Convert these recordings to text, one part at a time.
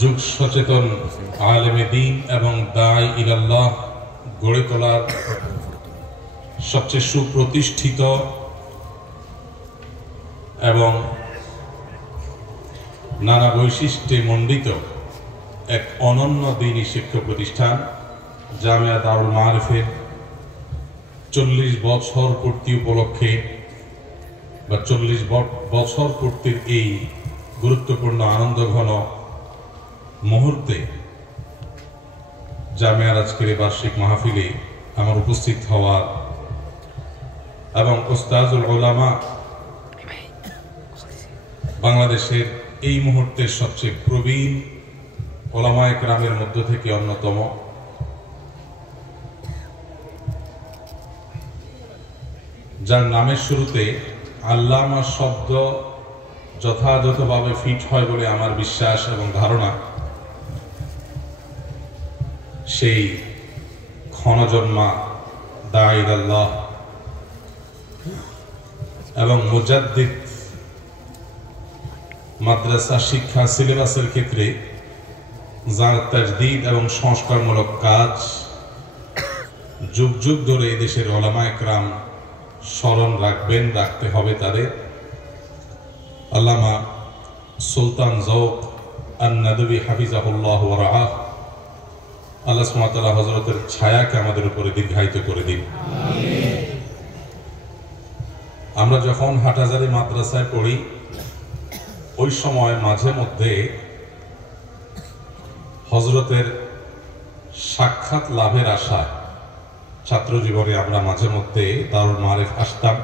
যুগ সচেতন আলেমে দ্বীন এবং দাঈ ইলাল্লাহ গড়ে তোলার সবচেয়ে সুপ্রতিষ্ঠিত এবং নানা বৈশিষ্ট্যে মণ্ডিত এক অনন্য দ্বীনী শিক্ষা প্রতিষ্ঠান জামিয়া দারুল মাআরিফের 40 বছর পূর্তি উপলক্ষে বা 40 বছর পূর্তির এই গুরুত্বপূর্ণ আনন্দঘন মুহূর্তে জামিয়ার আজকের বার্ষিক মাহফিলে আমার উপস্থিত হওয়ার এবং উস্তাজুল উলামা বাংলাদেশের এই মুহূর্তের সবচেয়ে প্রবীণ উলামায়ে কেরামের মধ্য থেকে অন্যতম যার নামের শুরুতে আল্লামা শব্দ যথাযথভাবে ফিট হয় বলে আমার বিশ্বাস এবং ধারণা, সেই ক্ষণজন্মা দাঈ ইলাল্লাহ এবং মুজাদ্দিদ মাদ্রাসা শিক্ষা সিলেবাসের ক্ষেত্রে যার তাজদীদ এবং সংস্কারমূলক কাজ যুগ যুগ ধরে দেশের উলামায়ে কেরাম স্মরণ রাখতে হবে তাদের আল্লামা সুলতান যৌক আন-নাদভী হাফিজাহুল্লাহ ওয়া রাআহ। আল্লাহ সুবহানাহু ওয়া তাআলা হযরতের ছায়াকে আমাদের উপরে দীর্ঘায়িত করে দিন। আমরা যখন হাটহাজারী মাদ্রাসায় পড়ি ওই সময় মাঝে মধ্যে হযরতের সাক্ষাৎ লাভের আশায় ছাত্র জীবনে আমরা মাঝে মধ্যে দারুল মাআরিফ আসতাম।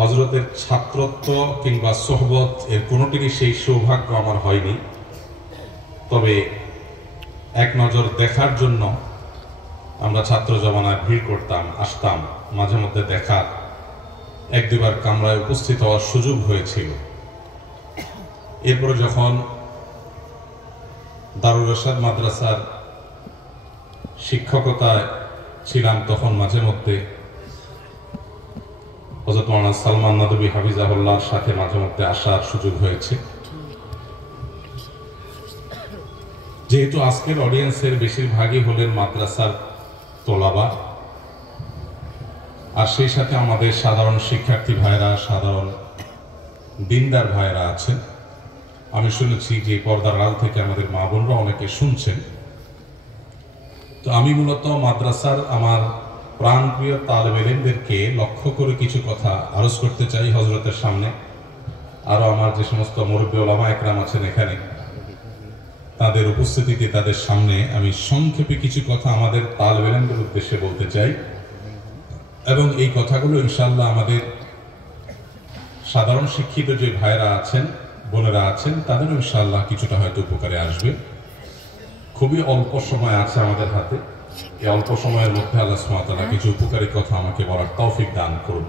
হযরতের ছাত্রত্ব কিংবা সোহবত এর কোনোটিরই সেই সৌভাগ্য আমার হয়নি, তবে এক নজর দেখার জন্য আমরা ছাত্র জমানায় ভিড় করতাম, আসতাম, মাঝে মধ্যে দেখার এক দুবার কামরায় উপস্থিত হওয়ার সুযোগ হয়েছিল। এরপরে যখন দারুল ইরশাদ মাদ্রাসার শিক্ষকতায় ছিলাম তখন মাঝে মধ্যে হযরত মাওলানা সালমান নাদভী হাফিজাহুল্লাহর সাথে মাঝে মধ্যে আসার সুযোগ হয়েছে। যেহেতু আজকের অডিয়েন্সের বেশিরভাগই হলেন মাদ্রাসার তোলাবা, আর সেই সাথে আমাদের সাধারণ শিক্ষার্থী ভাইরা, সাধারণ দিনদার ভাইরা আছেন, আমি শুনেছি যে পর্দার আড়াল থেকে আমাদের মা বোনরা অনেকে শুনছেন। তো আমি মূলত মাদ্রাসার আমার প্রাণপ্রিয় তালেব ইলমদেরকে লক্ষ্য করে কিছু কথা আরজ করতে চাই হযরতের সামনে। আরো আমার যে সমস্ত মুরব্বী উলামায়ে কেরাম আছেন এখানে, তাদের উপস্থিতিতে তাদের সামনে আমি সংক্ষেপে কিছু কথা আমাদের তালেব ইলমদের উদ্দেশ্যে বলতে চাই, এবং এই কথাগুলো ইনশাআল্লাহ আমাদের সাধারণ শিক্ষিত যে ভাইরা আছেন, বোনেরা আছেন, তাদেরও ইনশাআল্লাহ কিছুটা হয়তো উপকারে আসবে। খুবই অল্প সময় আছে আমাদের হাতে, এই অল্প সময়ের মধ্যে আল্লাহ সুবহানাহু ওয়া তাআলা কিছু উপকারী কথা আমাকে বলার তৌফিক দান করুন।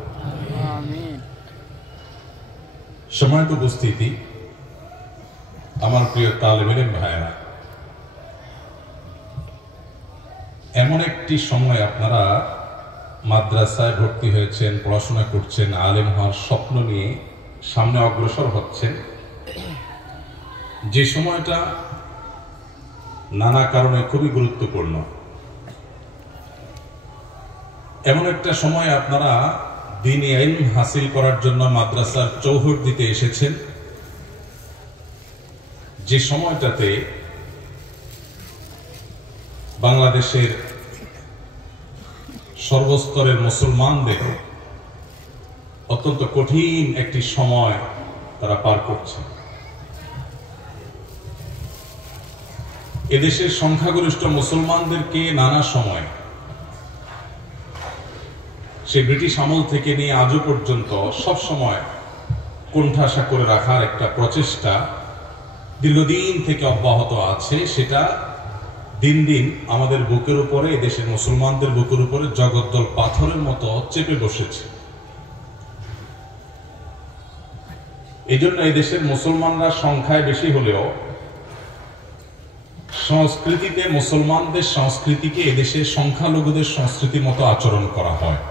সম্মানিত উপস্থিতি, আমার প্রিয় তালেব ইলম ভাইরা, এমন একটি সময় আপনারা মাদ্রাসায় ভর্তি হয়েছেন, পড়াশোনা করছেন, আলেম হওয়ার স্বপ্ন নিয়ে সামনে অগ্রসর হচ্ছেন, যে সময়টা নানা কারণে খুবই গুরুত্বপূর্ণ। এমন একটা সময় আপনারা দ্বীনী ইলম হাসিল করার জন্য মাদ্রাসার চৌহদ দিতে এসেছেন, যে সময়টাতে বাংলাদেশের সর্বস্তরের মুসলমানদের অত্যন্ত কঠিন একটি সময় তারা পার করছে। এদেশের সংখ্যাগরিষ্ঠ মুসলমানদেরকে নানা সময়, সে ব্রিটিশ আমল থেকে নিয়ে আজও পর্যন্ত সব সময় কোণঠাসা করে রাখার একটা প্রচেষ্টা দীর্ঘদিন থেকে অব্যাহত আছে। সেটা দিন দিন আমাদের বুকের উপরে, এদেশের মুসলমানদের বুকের উপরে জগদ্দল পাথরের মতো চেপে বসেছে। এই জন্য এদেশের মুসলমানরা সংখ্যায় বেশি হলেও সংস্কৃতিতে মুসলমানদের সংস্কৃতিকে এদেশের সংখ্যালঘুদের সংস্কৃতির মতো আচরণ করা হয়।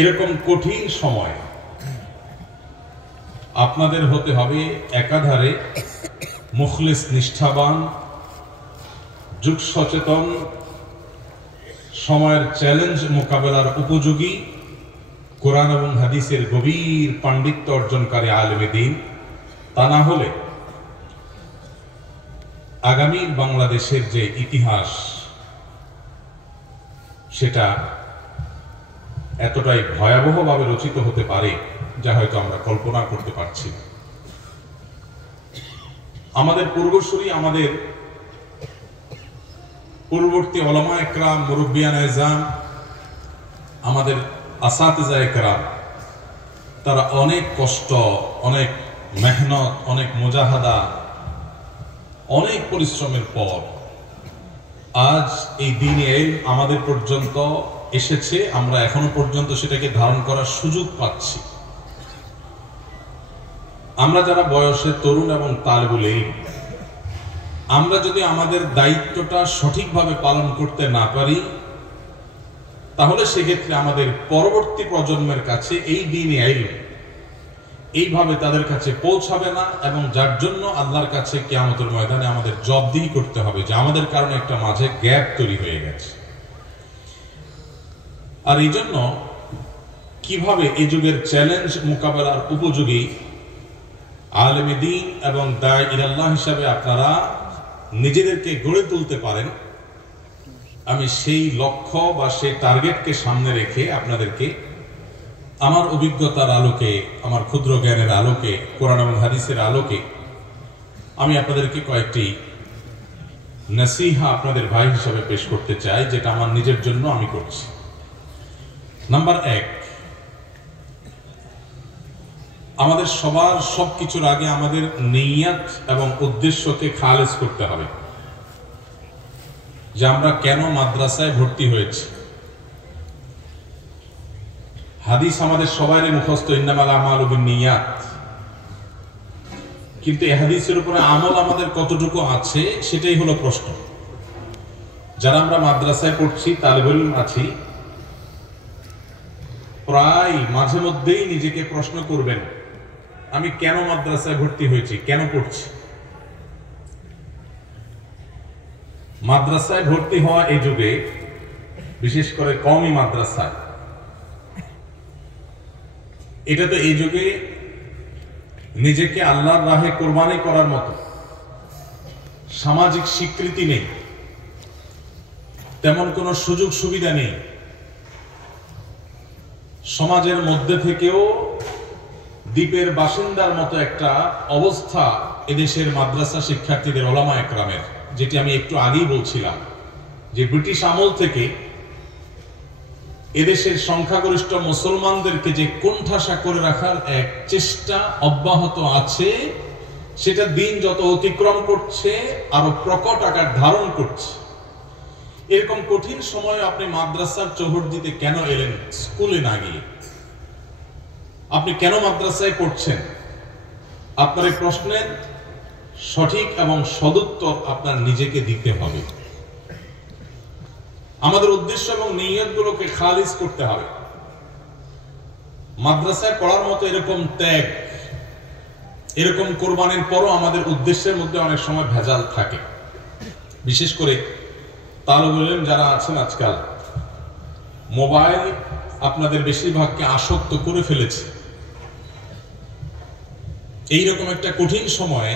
এরকম কঠিন সময় আপনাদের হতে হবে একাধারে মুখলিস, নিষ্ঠাবান, যুগ সচেতন, সময়ের চ্যালেঞ্জ মোকাবেলার উপযোগী, কোরআন এবং হাদিসের গভীর পাণ্ডিত্য অর্জনকারী আলেমে দ্বীন। তা না হলে আগামী বাংলাদেশের যে ইতিহাস, সেটা এতটাই ভয়াবহভাবে রচিত হতে পারে যা হয়তো আমরা কল্পনা করতে পারছি। আমাদের পূর্বসূরি, আমাদের পূর্ববর্তী ওলামা একরাম, মুরব্বিয়ান আযম, আমাদের আসাতিজা একরাম, তারা অনেক কষ্ট, অনেক মেহনত, অনেক মুজাহাদা, অনেক পরিশ্রমের পর আজ এই দ্বীনে ইলম আমাদের পর্যন্ত এসেছে। আমরা এখনো পর্যন্ত সেটাকে ধারণ করার সুযোগ পাচ্ছি। আমরা যারা বয়সে তরুণ এবং তালেবুল ইলম, আমরা যদি আমাদের দায়িত্বটা সঠিকভাবে পালন করতে না পারি, তাহলে সেক্ষেত্রে আমাদের পরবর্তী প্রজন্মের কাছে এই দ্বীনে ইলম এইভাবে তাদের কাছে পৌঁছাবে না, এবং যার জন্য আল্লাহর কাছে কিয়ামতের ময়দানে আমাদের জবাবদিহি করতে হবে যে আমাদের কারণে একটা মাঝে গ্যাপ তৈরি হয়ে গেছে। আর এই জন্য কিভাবে এই যুগের চ্যালেঞ্জ মোকাবেলার উপযোগী আলেমে দ্বীন এবং দাঈ ইলাল্লাহ হিসাবে আপনারা নিজেদেরকে গড়ে তুলতে পারেন, আমি সেই লক্ষ্য বা সেই টার্গেটকে সামনে রেখে আপনাদেরকে আমার অভিজ্ঞতার আলোকে, আমার ক্ষুদ্র জ্ঞানের আলোকে, কোরআন এবং হাদিসের আলোকে আমি আপনাদেরকে কয়েকটি নসিহা আপনাদের ভাই হিসাবে পেশ করতে চাই, যেটা আমার নিজের জন্য আমি করছি। নাম্বার 1, আমাদের সবার সবকিছুর আগে আমাদের নিয়ত এবং উদ্দেশ্যকে খালেস করতে হবে, যে আমরা কেন মাদ্রাসায় ভর্তি হয়েছি। হাদিস আমাদের সবারই মুখস্থ, ইন্নামাল আমালু বিন্নিয়াত, কিন্তু এই হাদিসের উপরে আমল আমাদের কতটুকু আছে সেটাই হলো প্রশ্ন। যারা আমরা মাদ্রাসায় পড়ছি, তালেবুল ইলম আছি, প্রায় মাঝে মধ্যেই নিজেকে প্রশ্ন করবেন, আমি কেন মাদ্রাসায় ভর্তি হয়েছি, কেন পড়ছি। মাদ্রাসায় ভর্তি হওয়া এই যুগে, বিশেষ করে কওমি মাদ্রাসায়, এটা তো এই যুগে নিজেকে আল্লাহর রাহে কোরবানি করার মতো সামাজিক স্বীকৃতি নেই, তেমন কোনো সুযোগ সুবিধা নেই। সমাজের মধ্যে থেকেও দ্বীপের বাসিন্দার মতো একটা অবস্থা এদেশের মাদ্রাসা শিক্ষার্থীদের, ওলামা একরামের, যেটি আমি একটু আগেই বলছিলাম, যে ব্রিটিশ আমল থেকে এদেশের সংখ্যাগরিষ্ঠ মুসলমানদেরকে যে কোণঠাসা করে রাখার এক চেষ্টা অব্যাহত আছে, সেটা দিন যত অতিক্রম করছে আরো প্রকট আকার ধারণ করছে। এরকম কঠিন সময়ে আপনি মাদ্রাসার চৌহদ্দিতে কেন এলেন, স্কুলে না গিয়ে? আপনি কেন মাদ্রাসায় পড়ছেন? আপনার এই প্রশ্নের সঠিক এবং সদুত্তর আপনার নিজেকে দিতে হবে। আমাদের উদ্দেশ্য এবং নিয়তগুলোকে খালিস করতে হবে। মাদ্রাসায় পড়ার মতো এরকম ত্যাগ, এরকম কোরবানির পরও আমাদের উদ্দেশ্যের মধ্যে অনেক সময় ভেজাল থাকে। বিশেষ করে তালেবুল ইলম যারা আছেন, আজকাল মোবাইল আপনাদের বেশিরভাগকে আসক্ত করে ফেলেছে। এইরকম একটা কঠিন সময়ে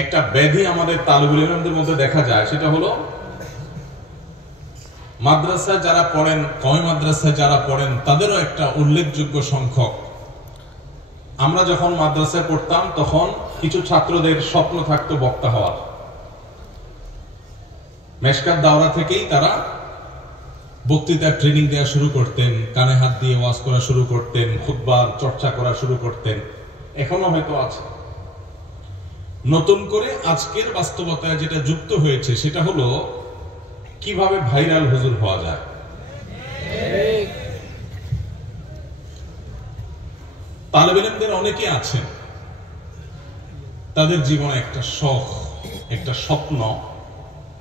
একটা ব্যাধি আমাদের তালেবুল ইলমদের মধ্যে দেখা যায়, সেটা হলো মাদ্রাসায় যারা পড়েন, কওমি মাদ্রাসায় যারা পড়েন, তাদেরও একটা উল্লেখযোগ্য সংখ্যক, আমরা যখন মাদ্রাসায় পড়তাম তখন কিছু ছাত্রদের স্বপ্ন থাকতো বক্তা হওয়ার। মেশকাত দাওরা থেকেই তারা বক্তৃতার ট্রেনিং দেওয়া শুরু করতেন, কানে হাত দিয়ে ওয়াজ করা শুরু করতেন, খুতবার চর্চা করা শুরু করতেন, এখনো হয়তো আছে। নতুন করে আজকের বাস্তবতায় যেটা যুক্ত হয়েছে সেটা হলো কিভাবে ভাইরাল হুজুর হওয়া যায়। তালেবুল ইলমদের অনেকে আছেন, তাদের জীবনে একটা শখ, একটা স্বপ্ন,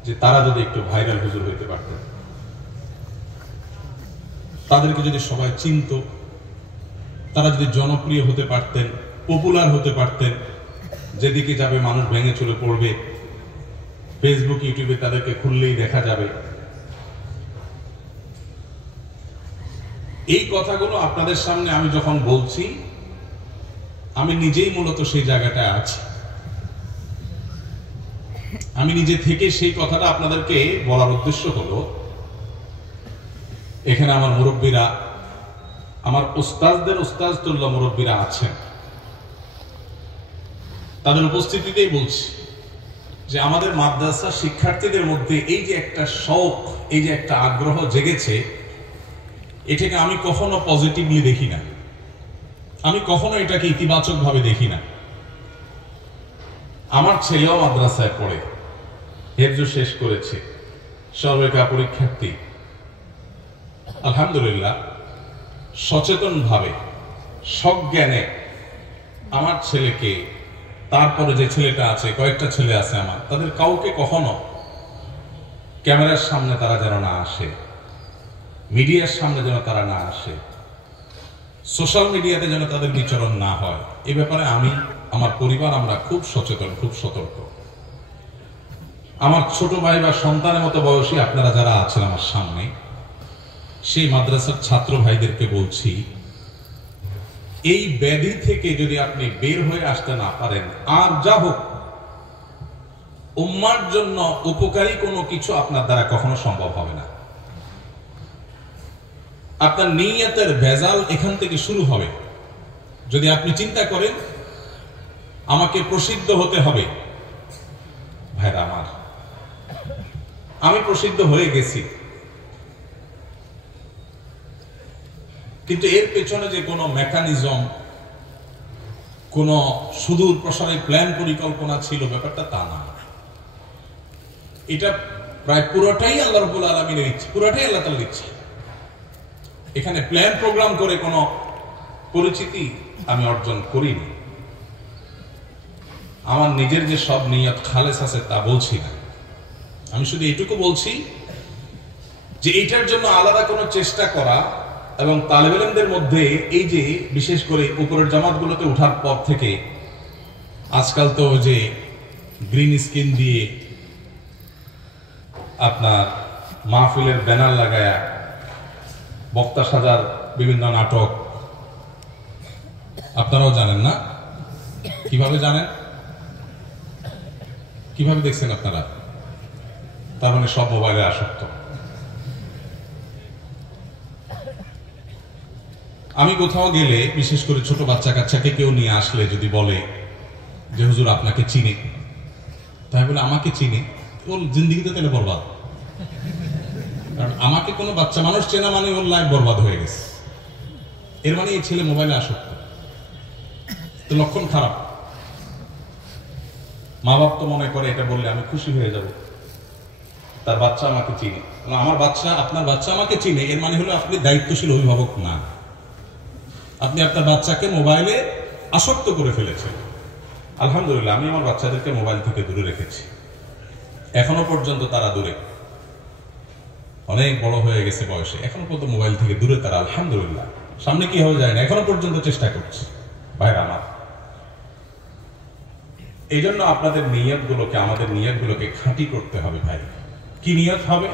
যে তারা যদি একটু ভাইরাল হুজুর হইতে পারতেন, তাদেরকে যদি সবাই চিনত, তারা যদি জনপ্রিয় হতে পারতেন, পপুলার হতে পারতেন, যেদিকে যাবে মানুষ ভেঙে চলে পড়বে, ফেসবুক ইউটিউবে তাদেরকে খুললেই দেখা যাবে। এই কথাগুলো আপনাদের সামনে আমি যখন বলছি, আমি নিজেই মূলত সেই জায়গাটায় আছি। আমি নিজে থেকে সেই কথাটা আপনাদেরকে বলার উদ্দেশ্য হলো, এখানে আমার মুরব্বীরা, আমার উস্তাদদের উস্তাদতুল্লাহ মুরব্বীরা আছেন, তাদের উপস্থিতিতেই বলছি যে আমাদের মাদ্রাসা শিক্ষার্থীদের মধ্যে এই যে একটা শৌক, এই যে একটা আগ্রহ জেগেছে, এটাকে আমি কখনো পজিটিভলি দেখি না, আমি কখনো এটাকে ইতিবাচক ভাবে দেখি না। আমার ছেলেও মাদ্রাসায় পড়ে, হেফজ শেষ করেছে, সর্বেকা পরীক্ষার্থী। আলহামদুলিল্লাহ, সচেতন ভাবে সজ্ঞানে আমার ছেলেকে, তারপরে যে ছেলেটা আছে, কয়েকটা ছেলে আছে আমার, তাদের কাউকে কখনো ক্যামেরার সামনে তারা যেন না আসে, মিডিয়ার সামনে যেন তারা না আসে, সোশ্যাল মিডিয়াতে যেন তাদের বিচরণ না হয়, এ ব্যাপারে আমি, আমার পরিবার, আমরা খুব সচেতন, খুব সতর্ক। আমার ছোট ভাই বা সন্তানের মতো বয়সী আপনারা যারা আছেন আমার সামনে, সেই মাদ্রাসার ছাত্র ভাইদেরকে বলছি, এই ব্যাধি থেকে যদি আপনি বের হয়ে আসতে না পারেন, আর যা হোক উম্মার জন্য উপকারী কোনো কিছু আপনার দ্বারা কখনো সম্ভব হবে না। আপনার নিয়তের ভেজাল এখান থেকে শুরু হবে। যদি আপনি চিন্তা করেন আমাকে প্রসিদ্ধ হতে হবে, ভাইরা আমার, আমি প্রসিদ্ধ হয়ে গেছি, কিন্তু এর পেছনে যে কোনো মেকানিজম, কোনো সুদূর প্রসারী প্ল্যান পরিকল্পনা ছিল, ব্যাপারটা তা না। এটা প্রায় পুরোটাই আল্লাহ রাব্বুল আলামিনের ইচ্ছা, পুরোটাই আল্লাহ তাআলার ইচ্ছা। এখানে প্ল্যান প্রোগ্রাম করে কোনো পরিচিতি আমি অর্জন করিনি। আমার নিজের যে সব নিয়ত খালেস আছে তা বলছি না, আমি শুধু এইটুকু বলছি যে এইটার জন্য আলাদা কোনো চেষ্টা করা, এবং তালেব ইলমদের মধ্যে এই যে বিশেষ করে উপরের জামাতগুলোতে ওঠার পর থেকে আজকাল তো যে গ্রিন স্ক্রিন দিয়ে আপনার মাহফিলের ব্যানার লাগায়া বক্তা সাজার বিভিন্ন নাটক, আপনারাও জানেন না? কিভাবে জানেন? কিভাবে দেখছেন আপনারা? তার মানে সব মোবাইলে আসক্ত। আমি কোথাও গেলে, বিশেষ করে ছোট বাচ্চা কাচ্চাকে কেউ নিয়ে আসলে যদি বলে যে হুজুর আপনাকে চিনি, তাই বলে আমাকে চিনি, ওর জিন্দিগিতে তাহলে বরবাদ। কারণ আমাকে কোনো বাচ্চা মানুষ চেনা মানে ওর লাইফ বরবাদ হয়ে গেছে। এর মানে এই ছেলে মোবাইলে আসক্ত, তো লক্ষণ খারাপ। মা বাপ তো মনে করে এটা বললে আমি খুশি হয়ে যাব, তার বাচ্চা আমাকে চিনে। আমার বাচ্চা, আপনার বাচ্চা আমাকে চিনে, এর মানে হলো আপনি দায়িত্বশীল অভিভাবক না, আপনি আপনার বাচ্চাকে মোবাইলে আসক্ত করে ফেলেছেন। আলহামদুলিল্লাহ, আমি আমার বাচ্চাদেরকে মোবাইল থেকে দূরে রেখেছি, এখনো পর্যন্ত তারা দূরে, অনেক বড় হয়ে গেছে বয়সে, এখনো পর্যন্ত মোবাইল থেকে দূরে তারা, আলহামদুলিল্লাহ। সামনে কি হবে যায় না, এখনো পর্যন্ত চেষ্টা করছি। ভাইরা আমার, এই জন্য আপনাদের নিয়তগুলোকে, আমাদের নিয়তগুলোকে খাঁটি করতে হবে। ভাই, কি নিয়ত হবে?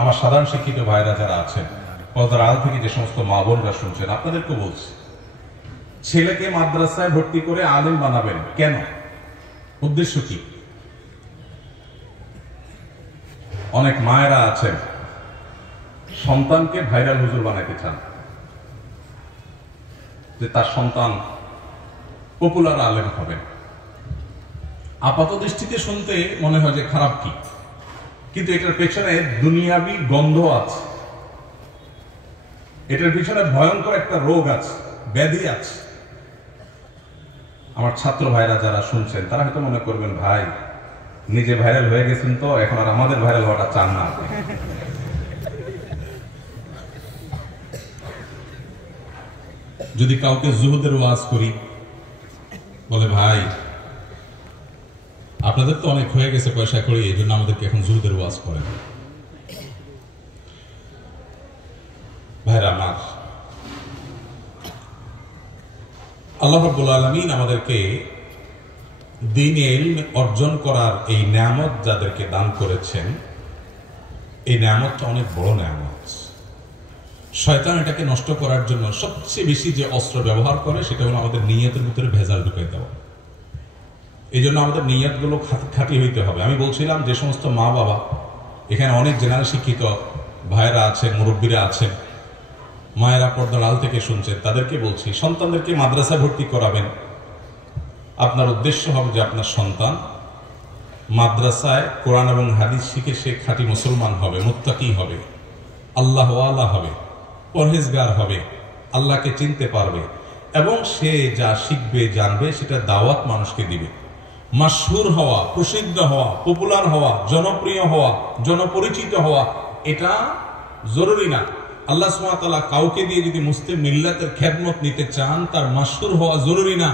আমার সাধারণ শিক্ষিত ভাইরা যারা আছেন, পর্দার আড়াল থেকে যে সমস্ত মা বোনরা শুনছেন, আপনাদেরকে বলছি, ছেলেকে মাদ্রাসায় ভর্তি করে আলেম বানাবেন কেন? উদ্দেশ্য কি? অনেক মায়েরা আছেন সন্তানকে ভাইরাল হুজুর বানাতে চান, যে তার সন্তান পপুলার আলেম হবে। আপাত দৃষ্টিতে শুনতে মনে হয় যে খারাপ কি, কিন্তু এটার পেছনে দুনিয়াবি গন্ধ আছে, এটার পিছনে ভয়ঙ্কর একটা রোগ আছে, ব্যাধি আছে। আমার ছাত্র ভাইরা যারা শুনছেন, তারা হয়তো মনে করবেন ভাই নিজে ভাইরাল হয়ে গেছেন, তো এখন আর আমাদের ভাইরাল হওয়াটা চান না। যদি কাউকে জুহুদের ওয়াজ করি, বলে ভাই আপনাদের তো অনেক হয়ে গেছে পয়সা করি, এই জন্য আমাদেরকে এখন জুহুদের ওয়াজ করেন। ভাইরা আমার, আল্লাহ রাব্বুল আলামিন আমাদেরকে দ্বীনে ইলম অর্জন করার এই নিয়ামত যাদেরকে দান করেছেন, এই নিয়ামতটা অনেক বড় নিয়ামত। শয়তান এটাকে নষ্ট করার জন্য সবচেয়ে বেশি যে অস্ত্র ব্যবহার করে সেটা হলো আমাদের নিয়তের ভিতরে ভেজাল ঢুকাই দেওয়া। এই জন্য আমাদের নিয়তগুলো খাঁটি হইতে হবে। আমি বলছিলাম যে সমস্ত মা বাবা, এখানে অনেক জেনারেল শিক্ষিত ভাইয়েরা আছেন, মুরব্বীরা আছেন, মায়েরা পর্দার আড়াল থেকে শুনছেন, তাদেরকে বলছি সন্তানদেরকে মাদ্রাসা ভর্তি করাবেন। আপনার উদ্দেশ্য হবে যে আপনার সন্তান মাদ্রাসায় কোরআন এবং হাদিস শিখে সে খাঁটি মুসলমান হবে, মুত্তাকি হবে, আল্লাহ ওয়ালা হবে, পরহেজগার হবে, আল্লাহকে চিনতে পারবে এবং সে যা শিখবে জানবে সেটা দাওয়াত মানুষকে দিবে। মাশহুর হওয়া, প্রসিদ্ধ হওয়া, পপুলার হওয়া, জনপ্রিয় হওয়া, জনপরিচিত হওয়া এটা জরুরি না। আল্লাহ সুবহানাহু ওয়া তাআলা কাউকে দিয়ে যদি মুসলিম মিল্লাতের খেদমত নিতে চান, তার মাশহুর হওয়া জরুরি না।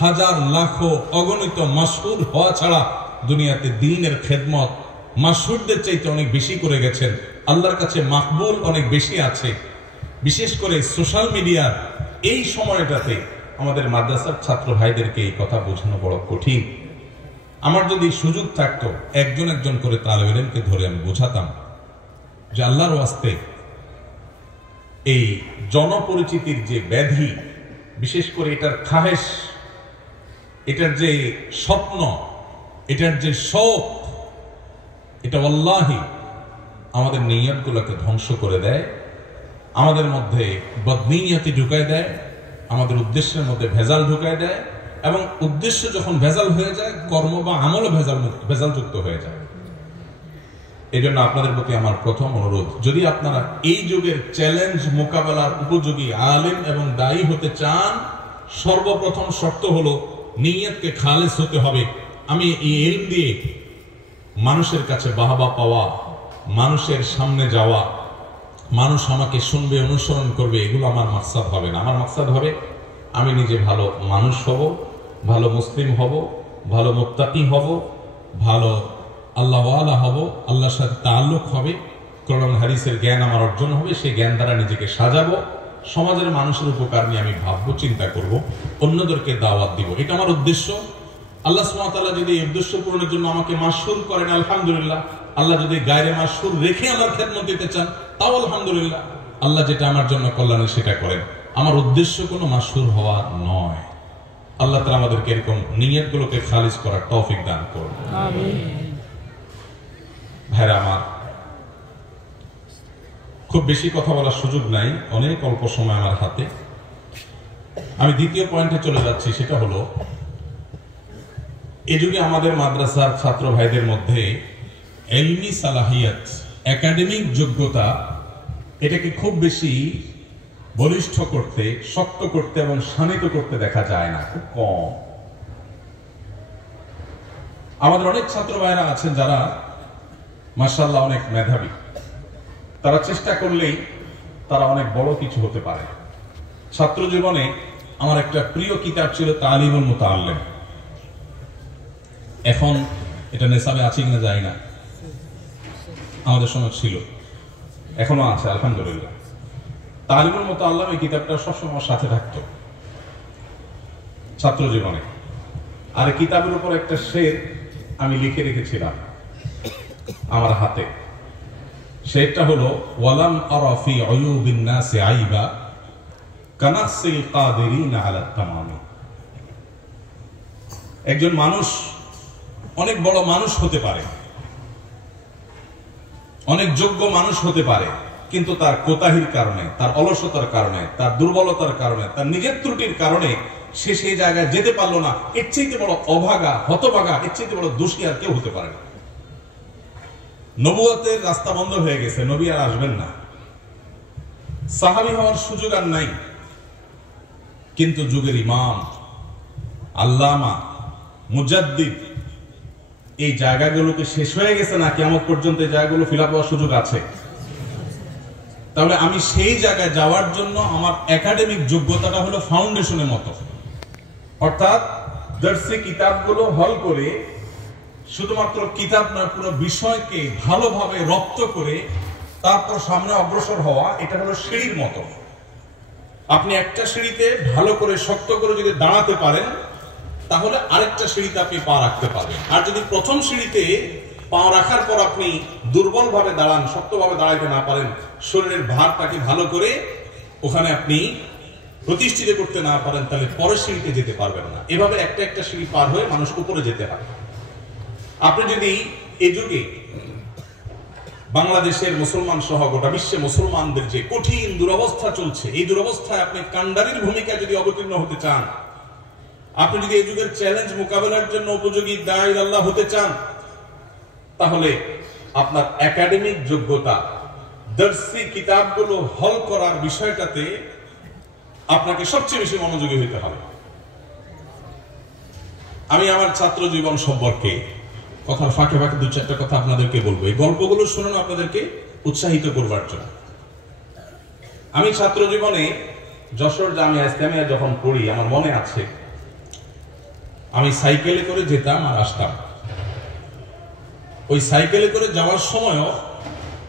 হাজার লাখো অগণিত মাশহুর হওয়া ছাড়া দুনিয়াতে দ্বীনের খেদমত মাশহুরদের চাইতে অনেক বেশি করে গেছেন। আল্লাহর কাছে মাকবুল অনেক বেশি আছে। বিশেষ করে সোশ্যাল মিডিয়ার এই সময়টাতে আমাদের মাদ্রাসার ছাত্র ভাইদেরকে এই কথা বোঝানো বড় কঠিন। আমার যদি সুযোগ থাকতো একজন একজন করে তালেবে ইলমকে ধরে আমি বোঝাতাম যে আল্লাহর ওয়াস্তে এই জনপরিচিতির যে ব্যাধি, বিশেষ করে এটার খাহেশ, এটার যে স্বপ্ন, এটার যে শৌক, এটা আল্লাহি আমাদের নিয়তগুলোকে ধ্বংস করে দেয়, আমাদের মধ্যে বদনিয়তি ঢুকায় দেয়, আমাদের উদ্দেশ্যের মধ্যে ভেজাল ঢুকায় দেয় এবং উদ্দেশ্য যখন ভেজাল হয়ে যায় কর্ম বা আমলও ভেজালযুক্ত হয়ে যায়। এই জন্য আপনাদের প্রতি আমার প্রথম অনুরোধ, যদি আপনারা এই যুগের চ্যালেঞ্জ মোকাবেলার উপযোগী আলেম এবং দায়ী হতে চান, সর্বপ্রথম শর্ত হলো নিয়তকে খালেস হতে হবে। আমি এই ইলম দিয়ে মানুষের কাছে বাহবা পাওয়া, মানুষের সামনে যাওয়া, মানুষ আমাকে শুনবে, অনুসরণ করবে, এগুলো আমার মাকসাদ হবে না। আমার মাকসাদ হবে আমি নিজে ভালো মানুষ হব, ভালো মুসলিম হব, ভালো মুত্তাকি হব, ভালো আল্লাহওয়ালা হব, আল্লাহর সাথে তাআল্লুক হবে, কোরআন হাদিসের জ্ঞান আমার অর্জন হবে, সেই জ্ঞান দ্বারা নিজেকে সাজাবো, সমাজের মানুষের উপকার নিয়ে আমি ভাববো, চিন্তা করব, অন্যদেরকে দাওয়াত দিব। এটা আমার উদ্দেশ্য। আল্লাহ সুবহানাহু ওয়া তাআলা যদি এই উদ্দেশ্য পূরণের জন্য আমাকে মাশহুর করেন, আলহামদুলিল্লাহ। আল্লাহ যদি গায়রে মাশহুর রেখে আমার খেদমত দিতে চান, তাও আলহামদুলিল্লাহ। আল্লাহ যেটা আমার জন্য কল্যাণের সেটা করেন। আমার উদ্দেশ্য কোনো মাশহুর হওয়া নয়। আল্লাহ তাআলা আমাদেরকে এরকম নিয়তগুলোকে খালিস করার তৌফিক দান করুন, আমিন। ভাইরা আমার, খুব বেশি কথা বলার সুযোগ নাই, অনেক অল্প সময় আমার হাতে। আমি দ্বিতীয় পয়েন্টে চলে যাচ্ছি, সেটা হলো এই যুগে আমাদের মাদ্রাসার ছাত্র ভাইদের মধ্যে ইলমি সালাহিয়াত, একাডেমিক যোগ্যতা, এটাকে খুব বেশি বলিষ্ঠ করতে, শক্ত করতে এবং শানিত করতে দেখা যায় না, খুব কম। আমাদের অনেক ছাত্র ভাইরা আছেন যারা মাশাআল্লাহ অনেক মেধাবী, তারা চেষ্টা করলেই তারা অনেক বড় কিছু হতে পারে। ছাত্র জীবনে আমার একটা প্রিয় কিতাব ছিল তালিমুল মুতাআল্লিম। এখন এটা নেশাবে আছে কিনা জানি না, আমাদের সময় ছিল, এখনো আছে আলহামদুলিল্লাহ। তালিমুল মুতাআল্লিম এই কিতাবটা সবসময় আমার সাথে থাকতো ছাত্র জীবনে। আর এই কিতাবের উপর একটা শের আমি লিখে রেখেছিলাম আমার হাতে। সেটা হলো ওয়ালাম আরা ফি উয়ুবিন নাসি আইবা কানাসিল কাদিরিন আলা তামামি। একজন মানুষ অনেক বড় মানুষ হতে পারে, অনেক যোগ্য মানুষ হতে পারে, কিন্তু তার কোতাহির কারণে, তার অলসতার কারণে, তার দুর্বলতার কারণে, তার নিজের ত্রুটির কারণে সে সেই জায়গায় যেতে পারলো না। এর চাইতে বড় অভাগা, হতভাগা, এর চাইতে বড় দোষী আর কেউ হতে পারে না। নবুয়তের রাস্তা বন্ধ হয়ে গেছে, নবী আর আসবেন না, সাহাবী হওয়ার সুযোগ আর নাই, কিন্তু যুগের ইমাম, আল্লামা, মুজাদ্দিদ, এই জায়গাগুলোকে শেষ হয়ে গেছে না? কিয়ামত পর্যন্ত এই জায়গাগুলো ফিল আপ হওয়ার সুযোগ আছে। তাহলে আমি সেই জায়গায় যাওয়ার জন্য আমার একাডেমিক যোগ্যতাটা হলো ফাউন্ডেশনের মতো, অর্থাৎ দর্শে কিতাবগুলো হল করে শুধুমাত্র কিতাব না, পুরো বিষয়কে ভালোভাবে রপ্ত করে তারপর সামনে অগ্রসর হওয়া, এটা হলো সিঁড়ির মতো। আপনি একটা সিঁড়িতে ভালো করে শক্ত করে যদি দাঁড়াতে পারেন, তাহলে আরেকটা সিঁড়িতে আপনি পা রাখতে পারবেন। আর যদি প্রথম সিঁড়িতে পা রাখার পর আপনি দুর্বল ভাবে দাঁড়ান, শক্তভাবে দাঁড়াইতে না পারেন, শরীরের ভারটাকে ভালো করে ওখানে আপনি প্রতিষ্ঠিত করতে না পারেন, তাহলে পরের সিঁড়িতে যেতে পারবেন না। এভাবে একটা একটা সিঁড়ি পার হয়ে মানুষ উপরে যেতে হয়। আপনি যদি এই যুগে বাংলাদেশের মুসলমান সহ গোটা বিশ্বে মুসলমানদের যে কঠিন দুরবস্থা চলছে, এই দুরবস্থায় আপনি কান্ডারির ভূমিকা যদি অবতীর্ণ হতে চান, আপনি যদি এই যুগের চ্যালেঞ্জ মোকাবেলার জন্য উপযোগী দাঈ আল্লাহ হতে চান, তাহলে আপনার একাডেমিক যোগ্যতা, দর্সি কিতাবগুলো হল করার বিষয়টাতে আপনাকে সবচেয়ে বেশি মনোযোগী হতে হবে। আমি আমার ছাত্র জীবন সম্পর্কে কথার ফাঁকে ফাঁকে দু চারটা কথা আপনাদেরকে বলবো, এই গল্পগুলো শুনুন আপনাদেরকে উৎসাহিত করবার জন্য। আমি ছাত্র জীবনে যশোর জামিয়া ইসলামিয়া যখন পড়ি, আমার মনে আছে আমি সাইকেলে করে যেতাম আর আসতাম। ওই সাইকেলে করে যাওয়ার সময়ও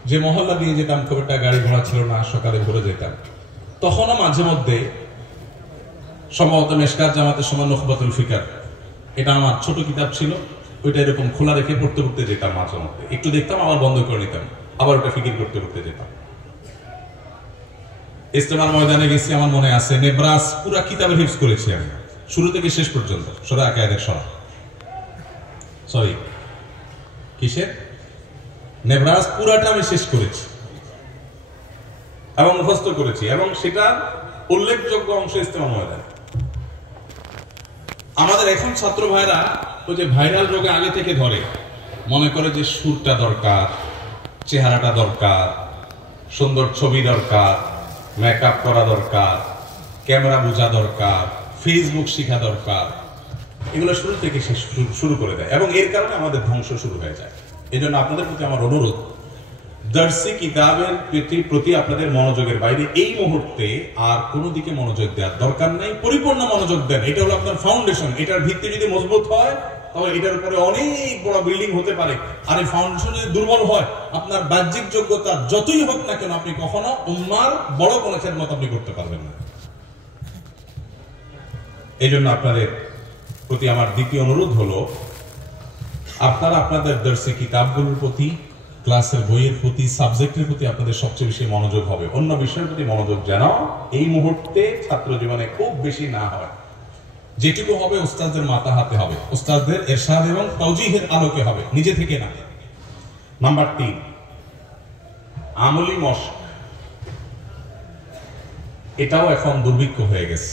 যে মহল্লা দিয়ে যেতাম, খুব একটা গাড়ি ঘোড়া ছিল না, সকালে ঘুরে যেতাম। তখনও মাঝে মধ্যে সম্ভবত মেশকাত জামাতের সময় নুখবাতুল ফিকার, এটা আমার ছোট কিতাব ছিল, ওইটা এরকম খোলা রেখে পড়তে পড়তে যেতাম। মাঝে মধ্যে একটু দেখতাম, আবার বন্ধ করে নিতাম, আবার ওটা ফিকির করতে করতে যেতাম। ইস্তেমার ময়দানে গেছি, আমার মনে আছে নেব্রাস পুরা কিতাবের হিফজ করেছি আমি, শুরু থেকে শেষ পর্যন্ত। সূরা আকায়েদের কিসের নেব্রাস পুরাটা আমি শেষ করেছি এবং মুখস্থ করেছি, এবং সেটা উল্লেখযোগ্য অংশ ইস্তেমার ময়দানে। আমাদের এখন ছাত্র ভাইরা ওই যে ভাইরাল রোগে আগে থেকে ধরে, মনে করে যে সুরটা দরকার, চেহারাটা দরকার, সুন্দর ছবি দরকার, মেকআপ করা দরকার, ক্যামেরা বোঝা দরকার, ফেসবুক শিখা দরকার, এগুলো শুরু থেকে শুরু করে দেয়, এবং এর কারণে আমাদের ধ্বংস শুরু হয়ে যায়। এই জন্য আপনাদের প্রতি আমার অনুরোধ, দর্সি কিতাবের প্রতি আপনাদের মনোযোগের বাইরে এই মুহূর্তে আর কোনো দিকে মনোযোগ দেওয়ার দরকার নেই। পরিপূর্ণ মনোযোগ দেন, এটা হলো আপনার ফাউন্ডেশন। এটার ভিত্তি যদি মজবুত হয়, তাহলে এটার উপরে অনেক বড় বিল্ডিং হতে পারে। আর এই ফাউন্ডেশন যদি দুর্বল হয়, আপনার বাহ্যিক যোগ্যতা যতই হোক না কেন, আপনি কখনো উম্মার বড় কোনো খেদমত আপনি করতে পারবেন না। এই জন্য আপনাদের প্রতি আমার দ্বিতীয় অনুরোধ হলো, আপনারা আপনাদের দর্সি কিতাবগুলোর প্রতি, ক্লাসের বইয়ের প্রতি, সাবজেক্টের প্রতি আপনাদের সবচেয়ে বেশি মনোযোগ হবে। অন্য বিষয়ের প্রতি মনোযোগ যেন এই মুহূর্তে ছাত্র জীবনে খুব বেশি না হয়। যেটুকু হবে উস্তাদদের মাথা হাতে হবে, উস্তাদদের ইরশাদ এবং তাওজীহের আলোকে হবে, নিজে থেকে না। নাম্বার 3, আমলি মশক। এটাও এখন দুর্ভিক্ষ হয়ে গেছে।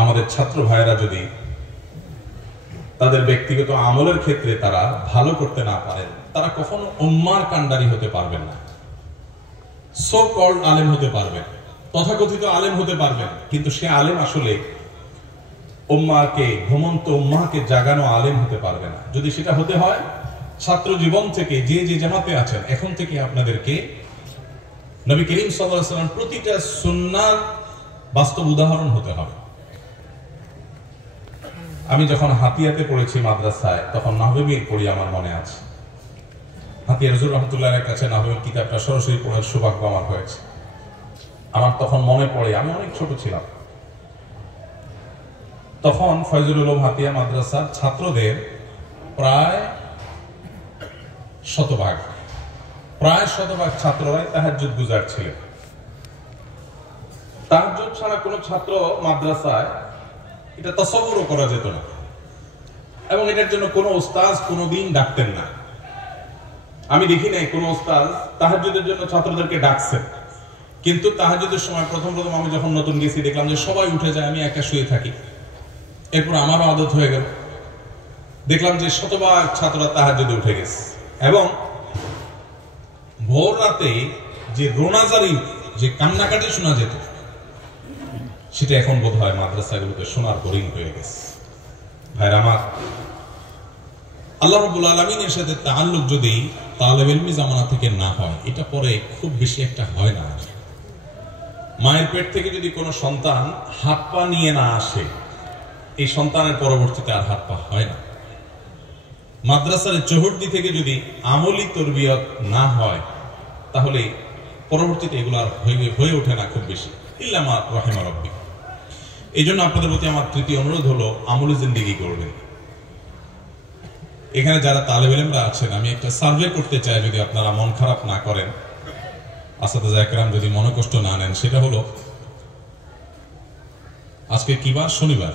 আমাদের ছাত্র ভাইয়েরা যদি তাদের ব্যক্তিগত আমলের ক্ষেত্রে তারা ভালো করতে না পারেন, তারা কখনো উম্মার কান্ডারি হতে পারবেন না। সো কল্ড আলেম হতে পারবেন, তথাকথিত আলেম হতে পারবেন, কিন্তু সে আলেম আসলে উম্মাকে, ঘুমন্ত উম্মাকে জাগানো আলেম হতে পারবে না। যদি সেটা হতে হয়, ছাত্র জীবন থেকে যে যে জামাতে আছেন, এখন থেকে আপনাদেরকে নবী করিম সাল্লাল্লাহু আলাইহি ওয়াসাল্লাম প্রতিটা সুন্নাহর বাস্তব উদাহরণ হতে হবে। আমি যখন হাতিয়াতে পড়েছি মাদ্রাসায়, তখন নাহবীর পড়ি, আমার মনে আছে। হাতিয়া হুজুর রহমতুল্লাহের কাছে নাহবীর কিতাবটা সরাসরি পড়ার সৌভাগ্য আমার হয়েছে। আমার তখন মনে পড়ে, আমি অনেক ছোট ছিলাম তখন, ফয়জুল উলুম হাতিয়া মাদ্রাসার ছাত্রদের প্রায় শতভাগ ছাত্ররাই তাহাজ্জুদ গুজার ছিলেন। তাহাজ্জুদ ছাড়া কোনো ছাত্র মাদ্রাসায় এটা তাসাব্বুরও করা যেত না, এবং এটার জন্য কোনো উস্তাদ কোনোদিন ডাকতেন না। আমি দেখি নাই কোনো উস্তাদ তাহাজ্জুদের জন্য ছাত্রদেরকে ডাকছেন। কিন্তু তাহাজ্জুদের সময় প্রথম আমি যখন নতুন গেছি, দেখলাম যে সবাই উঠে যায়, আমি একা শুয়ে থাকি। এরপর আমারও আদত হয়ে গেল, দেখলাম যে শতভাগ ছাত্ররা তাহাজ্জুদে উঠে গেছে, এবং ভোর রাতে যে রোনাজারি, যে কান্নাকাটি শোনা যেত, সেটা এখন বোধ হয় মাদ্রাসাগুলোতে শোনার বোরিং হয়ে গেছে। ভাইরা আমার, আল্লাহ রাব্বুল আলামিনের সাথে তাআল্লুক যদি তালেব ইলমি জামানা থেকে না হয়, এটা পরে খুব বেশি একটা হয় না। মায়ের পেট থেকে যদি কোনো সন্তান হাত পা নিয়ে না আসে, এই সন্তানের পরবর্তীতে আর হাত পা হয় না। মাদ্রাসার চৌহদ্দি থেকে যদি আমলি তরবিয়ত না হয়, তাহলে পরবর্তীতে এগুলো আর হয়ে ওঠে না খুব বেশি, ইল্লা মা রাহিমা রাব্বি। এই জন্য আপনাদের প্রতি আমার তৃতীয় অনুরোধ হলো আমলে জিন্দেগি করবেন। এখানে যারা তালেব ইলমরা আছেন, আমি একটা সার্ভে করতে চাই, যদি আপনারা মন খারাপ না করেন, আসাদা একরাম যদি মনে কষ্ট না নেন, সেটা হলো আজকে কি বার? শনিবার।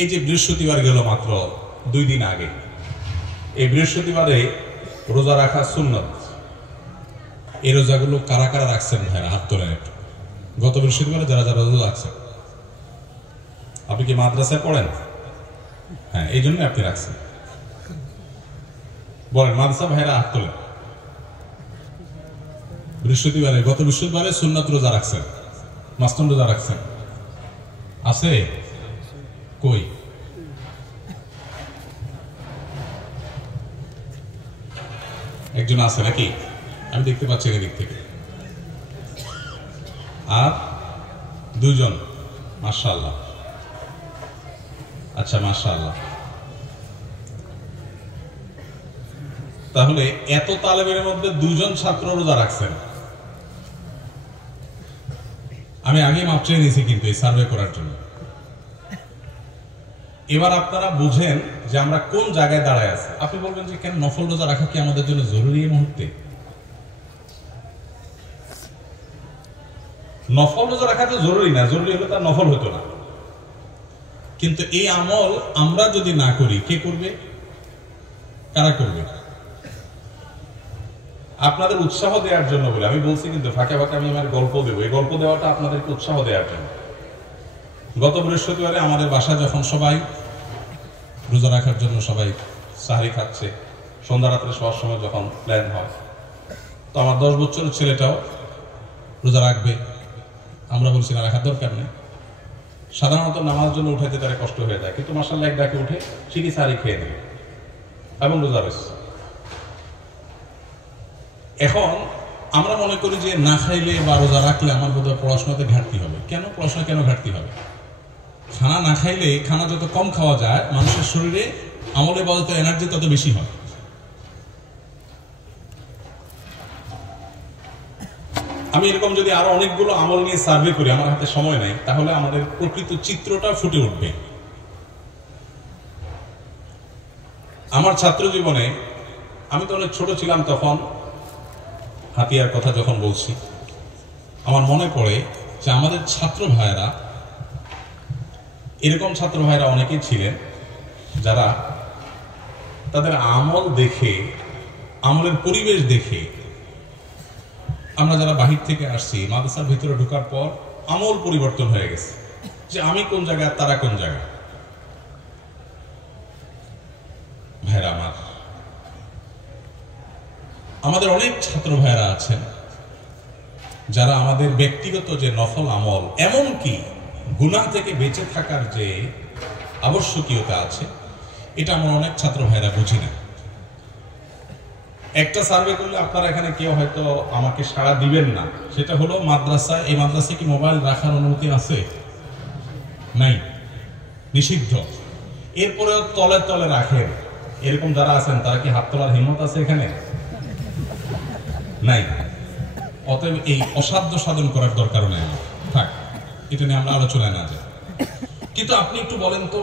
এই যে বৃহস্পতিবার গেল মাত্র 2 দিন আগে, এই বৃহস্পতিবারে রোজা রাখা সুন্নত। এই রোজাগুলো কারা কারা রাখছেন ভাইরা? হাত তোলেন একটু। গত বৃহস্পতিবারে যারা যারা রোজা রাখছেন, আপনি কি মাদ্রাসায় পড়েন? হ্যাঁ, এই জন্য আপনি রাখছেন। বলেন মাদ্রাসা ভাইরা হাত তোলেন। বৃহস্পতিবারে, গত বৃহস্পতিবারে সুন্নত রোজা রাখছেন, মাস্তুন রোজা রাখছেন, আছে কই? একজন আছে নাকি? আমি দেখতে পাচ্ছি এদিক থেকে। আর 2 জন, মাশাআল্লাহ। আচ্ছা, মাশাআল্লাহ। তাহলে এত তালেবের মধ্যে 2 জন ছাত্র রোজা রাখছেন। আমি আগে মাপ চেয়ে নিয়েছি কিন্তু এই সার্ভে করার জন্য। এবার আপনারা বুঝেন যে আমরা কোন জায়গায় দাঁড়ায় আছি। আপনি বলবেন যে কেন নফল রোজা রাখা কি আমাদের জন্য জরুরি এই মুহূর্তে? নফল রোজা রাখা তো জরুরি না, জরুরি হলে তার নফল হতো না। কিন্তু এই আমল আমরা যদি না করি, কে করবে? কারা করবে? আপনাদের উৎসাহ দেওয়ার জন্য বলে আমি বলছি, কিন্তু ফাঁকে ফাঁকে আমি আমার গল্প দেবো। এই গল্প দেওয়াটা আপনাদেরকে উৎসাহ দেওয়ার জন্য। গত বৃহস্পতিবারে আমাদের বাসায় যখন সবাই রোজা রাখার জন্য সবাই সাহারি খাচ্ছে, সন্ধ্যা রাত্রে শোয়ার সময় যখন প্ল্যান হয়, তো আমার 10 বছরের ছেলেটাও রোজা রাখবে। আমরা বলছি না, রাখার দরকার নেই। সাধারণত নামাজের জন্য উঠাইতে তারা কষ্ট হয়ে যায়, কিন্তু মাশাআল্লাহ এক ডাকে উঠে সিঁড়ি সাহারি খেয়ে নেবে এবং রোজা রয়েছে। এখন আমরা মনে করি যে না খাইলে বা রোজা রাখলে আমার বোধহয় পড়াশোনাতে ঘাটতি হবে। কেন পড়াশোনা কেন ঘাটতি হবে? খানা না খাইলে, খানা যত কম খাওয়া যায়, মানুষের শরীরে আমলে ইবাদতের এনার্জি তত বেশি হয়। আমি এরকম যদি আরো অনেকগুলো আমল নিয়ে সার্ভে করি, আমার হাতে সময় নাই, তাহলে আমাদের প্রকৃত চিত্রটা ফুটে উঠবে। আমার ছাত্র জীবনে, আমি তো অনেক ছোট ছিলাম তখন, হাতিয়ার কথা যখন বলছি, আমার মনে পড়ে যে আমাদের ছাত্র ভাইয়েরা, এরকম ছাত্র ভাইয়েরা অনেকেই ছিলেন যারা তাদের আমল দেখে, আমলের পরিবেশ দেখে, আমরা যারা বাহির থেকে আসছি, মাদ্রাসার ভিতরে ঢোকার পর আমল পরিবর্তন হয়ে গেছে, যে আমি কোন জায়গায়, তারা কোন জায়গায়। ভাইরা আমার, আমাদের অনেক ছাত্র ভাইরা আছেন যারা আমাদের ব্যক্তিগত যে নফল আমল, এমনকি গুনাহ থেকে বেঁচে থাকার যে আবশ্যকীয়তা আছে, এটা আমরা অনেক ছাত্র ভাইরা বুঝি না। একটা সার্ভে করলে আপনারা এখানে কেউ হয়তো আমাকে সাড়া দিবেন না, সেটা হলো মাদ্রাসায়, এই মাদ্রাসায় কি মোবাইল রাখার অনুমতি আছে? নাই, নিষিদ্ধ। এরপরেও তলে তলে রাখেন, এরকম যারা আছেন তারা কি হাত তোলার হিম্মত আছে এখানে? নাই। অতএব এই অসাধ্য সাধন করার দরকার নেই। থাক, এটা নিয়ে আমরা আলোচনায় না যাই। কিন্তু আপনি একটু বলেন তো,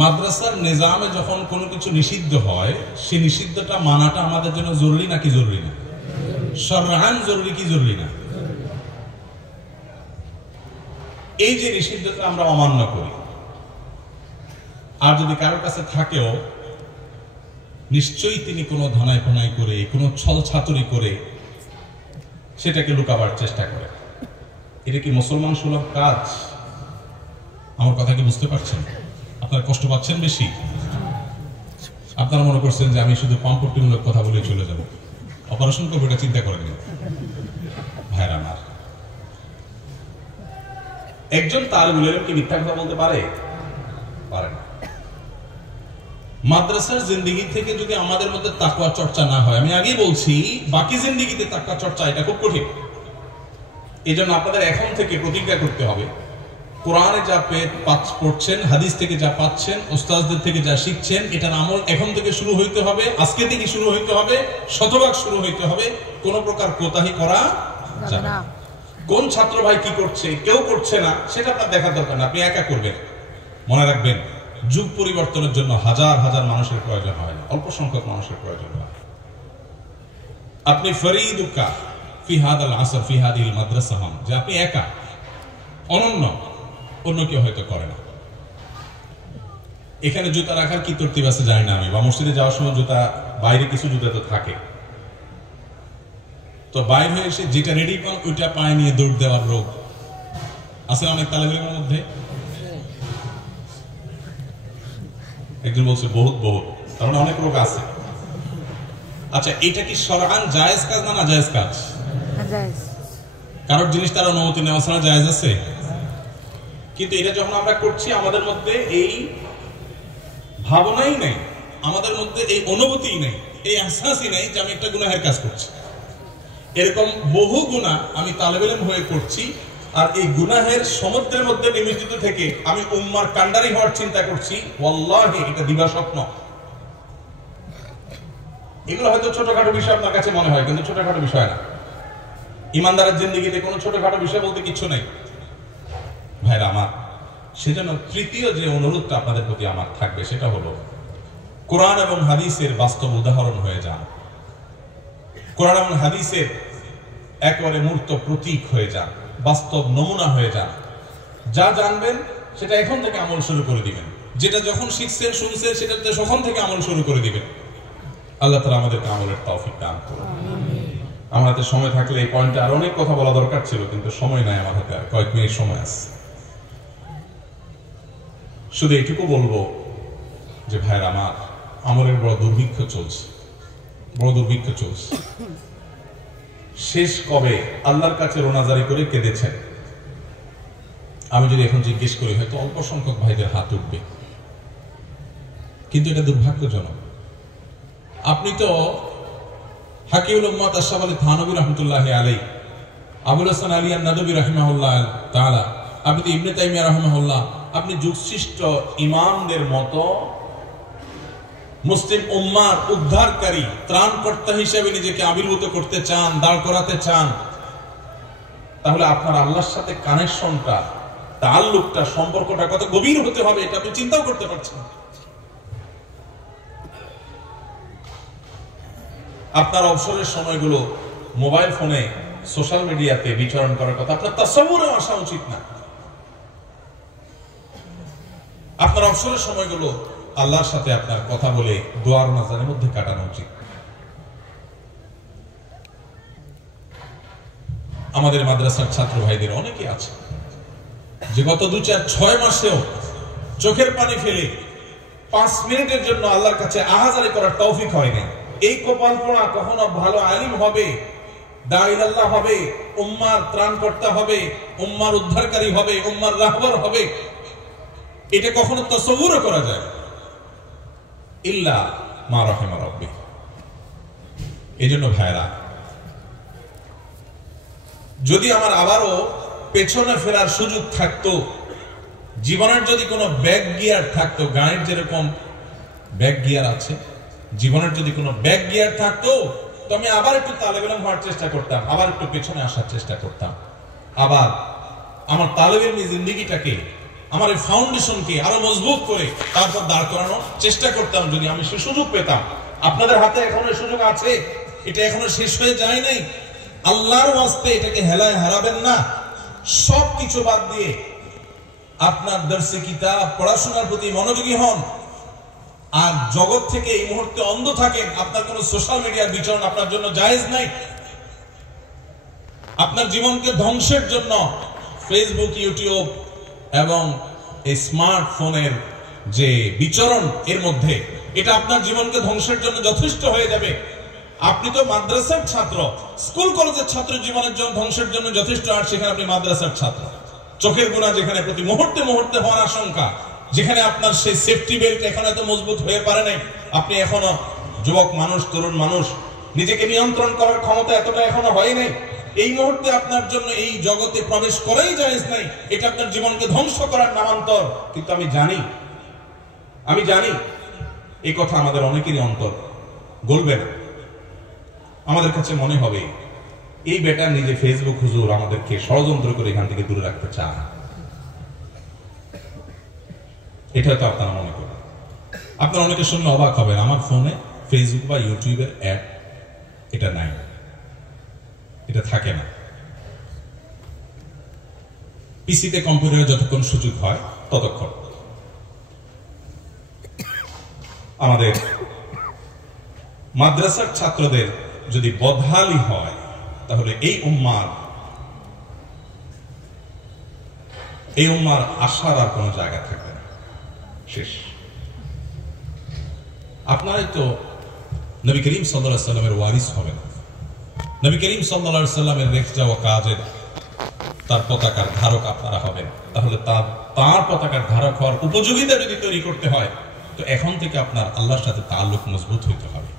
মাদ্রাসার নিজামে যখন কোনো কিছু নিষিদ্ধ হয়, সেই নিষিদ্ধটা মানাটা আমাদের জন্য জরুরি নাকি জরুরি না? শরআন জরুরি কি জরুরি না? এই যে নিষিদ্ধটা আমরা অমান্য করি, আর যদি কারোর কাছে থাকেও, নিশ্চয়ই তিনি কোনো ধনাই ফনাই করে, কোনো ছল ছাতুরি করে সেটাকে লুকাবার চেষ্টা করে। এটা কি মুসলমান সুলভ কাজ? আমার কথা কি বুঝতে পারছেন? আপনারা কষ্ট পাচ্ছেন বেশি? আপনারা মনে করছেন যে আমি শুধু পাম্পট্টিমূলক কথা বলে চলে যাব, অপারেশন করবো, এটা চিন্তা করেন। ভাইরা আমার, একজন তালেবুল ইলম কি মিথ্যা কথা বলতে পারে? পারে না। মাদ্রাসার জিন্দেগি থেকে যদি আমাদের মধ্যে তাকওয়া চর্চা না হয়, আমি আগেই বলছি, বাকি জিন্দেগিতে তাকওয়া চর্চা এটা খুব কঠিন। এই জন্য আপনাদের এখন থেকে প্রতিজ্ঞা করতে হবে কোরআনে যা পড়ছেন, হাদিস থেকে যা পাচ্ছেন, ওস্তাদদের থেকে যা শিখছেন, এটার আমল এখন থেকে শুরু হইতে হবে, আজকে থেকে শুরু হইতে হবে, শতভাগ শুরু হইতে হবে। কোন প্রকার কোতাহি করা যাবে না। কোন ছাত্র ভাই কি করছে, কেউ করছে না, সেটা আপনার দেখার দরকার না, আপনি একা করবেন। মনে রাখবেন, যুগ পরিবর্তনের জন্য হাজার হাজার মানুষের প্রয়োজন হয় না, অল্প সংখ্যক মানুষের প্রয়োজন হয়। আপনি ফরিদুকা ফি হাদাল আসর ফি হাদিল মাদ্রাসা হন, যে আপনি একা, অনন্য, অন্য কেউ হয়তো করে না। এখানে জুতা রাখার কি তরতিব আছে জানি না আমি, বা মসজিদে যাওয়ার সময় জুতা, বাইরে কিছু জুতা তো থাকে, তো বাইরে হয়ে এসে যেটা রেডি পান ওইটা পায়ে নিয়ে দৌড় দেওয়ার রোগ আছে অনেক তালেবের মধ্যে। একজন বলছে বহুত বহুত, তার মানে অনেক রোগ আছে। আচ্ছা, এটা কি শরআন জায়েজ কাজ না নাজায়েজ কাজ? জায়েজ। কারোর জিনিস তার অনুমতি নেওয়া ছাড়া জায়েজ আছে? কিন্তু এটা যখন আমরা করছি, আমাদের মধ্যে এই ভাবনাই নেই, আমাদের মধ্যে এই অনুভূতিই নেই, এই আহসাসই নেই যে আমি একটা গুনাহের কাজ করছি। এরকম বহু গুনাহ আমি তালেব ইলম হয়ে করছি, আর এই গুনাহের সমুদ্রের মধ্যে নিমজ্জিত থেকে আমি উম্মার কান্ডারি হওয়ার চিন্তা করছি। ওয়াল্লাহি এটা দিবা স্বপ্ন। এগুলো হয়তো ছোটখাটো বিষয় আপনার কাছে মনে হয়, কিন্তু ছোটখাটো বিষয় না। ইমানদারের জিন্দেগিতে কোনো ছোটখাটো বিষয় বলতে কিছু নেই ভাইরা আমার। সেজন্য তৃতীয় যে অনুরোধটা আপনাদের প্রতি আমার থাকবে, সেটা হলো কোরআন এবং হাদিসের বাস্তব উদাহরণ হয়ে যান। কোরআন এবং হাদিসের একেবারে মূর্ত প্রতীক হয়ে যান, বাস্তব নমুনা হয়ে যান। যা জানবেন সেটা এখন থেকে আমল শুরু করে দিবেন, যেটা যখন শিখছেন শুনছেন সেটা তখন থেকে আমল শুরু করে দিবেন। আল্লাহ তাআলা আমাদেরকে আমলের তৌফিক দান করুন। আমার হাতে সময় থাকলে এই পয়েন্টে আর অনেক কথা বলা দরকার ছিল, কিন্তু সময় নাই আমার হাতে, আর কয়েক মিনিট সময় আছে। শুধু এটুকু বলবো যে ভাইরা আমার, আমলের বড় দুর্ভিক্ষ চলছে, বড় দুর্ভিক্ষ চলছে। শেষ কবে আল্লাহর কাছে রোনাজারি করে কেঁদেছেন? আমি যদি এখন জিজ্ঞেস করি, হয়তো অল্প সংখ্যক ভাইদের হাত উঠবে, কিন্তু এটা দুর্ভাগ্যজনক। আপনি তো হাকিউল উম্মাত আশরাফ আলী থানভী রাহমাতুল্লাহি আলাইহি, আবুল হাসান আলী আন-নাদভী রাহিমাহুল্লাহ তাআলা, আপনি তো ইবনে তাইমিয়া রাহিমাহুল্লাহ, আপনি যুগশ্রেষ্ঠ ইমামদের মতো মুসলিম উম্মার উদ্ধারকারী, ত্রাণকর্তা হিসেবে নিজেকে আবির্ভূত করতে চান, দাঁড় করাতে চান। তাহলে আপনার আল্লাহর সাথে কানেকশনটা, তাআল্লুকটা, সম্পর্কটা কত গভীর হতে হবে, এটা আপনি চিন্তাও করতে পারছেন। আপনার অবসরের সময়গুলো মোবাইল ফোনে, সোশ্যাল মিডিয়াতে বিচরণ করার কথা আপনার তাসাউরুরেও আসা উচিত না। আপনার অবসরের সময়গুলো আল্লাহর সাথে আপনার কথা বলে দোয়ার নাজারের মধ্যে কাটানো উচিত। আমাদের মাদ্রাসার ছাত্র ভাইদের অনেকে আছে যে গত 2-4-6 মাসেও চোখের পানি ফেলে 5 মিনিটের জন্য আল্লাহর কাছে আহাজারি করার তৌফিক হয়নি। এই কপাল পোড়া কখনো ভালো আলিম হবে, দাঈ আল্লাহ হবে, উম্মার ত্রাণকর্তা হবে, উম্মার উদ্ধারকারী হবে, উম্মার রাহবার হবে, এটা কখনো তাসাউরও করা যায় ইল্লা মা রাহিমা রাব্বি। এজন্য ভাইরা, যদি আমার আবারও পেছনে ফেরার সুযোগ থাকতো, জীবনের যদি কোনো ব্যাক গিয়ার থাকতো, গাড়ির যেরকম ব্যাক গিয়ার আছে, জীবনের যদি কোনো ব্যাক গিয়ার থাকতো, তো আমি আবার একটু তালেব ইলম হওয়ার চেষ্টা করতাম, আবার একটু পেছনে আসার চেষ্টা করতাম, আবার আমার তালেব ইলমি জিন্দেগিটাকে, আমার এই ফাউন্ডেশনকে আরো মজবুত করে তারপর দাঁড় করানোর চেষ্টা করতাম, যদি আমি সে সুযোগ পেতাম। আপনাদের হাতে এখনো সুযোগ আছে, এটা এখনো শেষ হয়ে যায় নাই। আল্লাহর ওয়াস্তে এটাকে হেলায় হারাবেন না। সব কিছু বাদ দিয়ে আপনার দর্শে কিতাব পড়াশোনার প্রতি মনোযোগী হন, আর জগৎ থেকে এই মুহূর্তে অন্ধ থাকেন। আপনার কোনো সোশ্যাল মিডিয়ার বিচরণ আপনার জন্য জায়েজ নাই। আপনার জীবনকে ধ্বংসের জন্য ফেসবুক, ইউটিউব এবং এই স্মার্টফোনের যে বিচরণ, এর মধ্যে এটা আপনার জীবনকে ধ্বংসের জন্য যথেষ্ট হয়ে যাবে। আপনি তো মাদ্রাসার ছাত্র, স্কুল কলেজের ছাত্র, জীবনের জন্য ধ্বংসের জন্য যথেষ্ট, আর সেখানে আপনি মাদ্রাসার ছাত্র। চোখের গুনাহ যেখানে প্রতি মুহূর্তে মুহূর্তে হওয়ার আশঙ্কা, যেখানে আপনার সেই সেফটি বেল্ট এখন এত মজবুত হয়ে পারে নাই, আপনি এখনো যুবক মানুষ, তরুণ মানুষ, নিজেকে নিয়ন্ত্রণ করার ক্ষমতা এতটা এখনো হয় নাই, এই মুহূর্তে আপনার জন্য এই জগতে প্রবেশ করাই জায়েজ নাই, এটা আপনার জীবনকে ধ্বংস করার নামান্তর। কিন্তু আমি জানি এই কথা আমাদের অনেকেরই অন্তর গলবে না। আমাদের কাছে মনে হবে এই বেটা নিজে ফেসবুক হুজুর আমাদেরকে ষড়যন্ত্র করে এখান থেকে দূরে রাখতে চায়। এটা তো আপনারা মনে করেন। আপনারা অনেকে শুনলে অবাক হবেন, আমার ফোনে ফেসবুক বা ইউটিউবের অ্যাপ এটা নাই, এটা থাকে না। পিসিতে কম্পিউটারে যতক্ষণ সুযোগ হয় ততক্ষণ। আমাদের মাদ্রাসার ছাত্রদের যদি বদহালি হয় তাহলে এই উম্মার আশার আর কোনো জায়গা থাকবে না, শেষ। আপনারাই তো নবী করিম সাল্লাল্লাহু আলাইহি সাল্লামের ওয়ারিস হবেন। নবী করিম সাল্লাল্লাহু আলাইহি সাল্লামের রেখে যাওয়া কাজের তার পতাকার ধারক আপনারা হবেন। তাহলে তার পতাকার ধারক হওয়ার উপযোগিতা যদি তৈরি করতে হয় তো এখন থেকে আপনার আল্লাহর সাথে তাআল্লুক মজবুত হইতে হবে।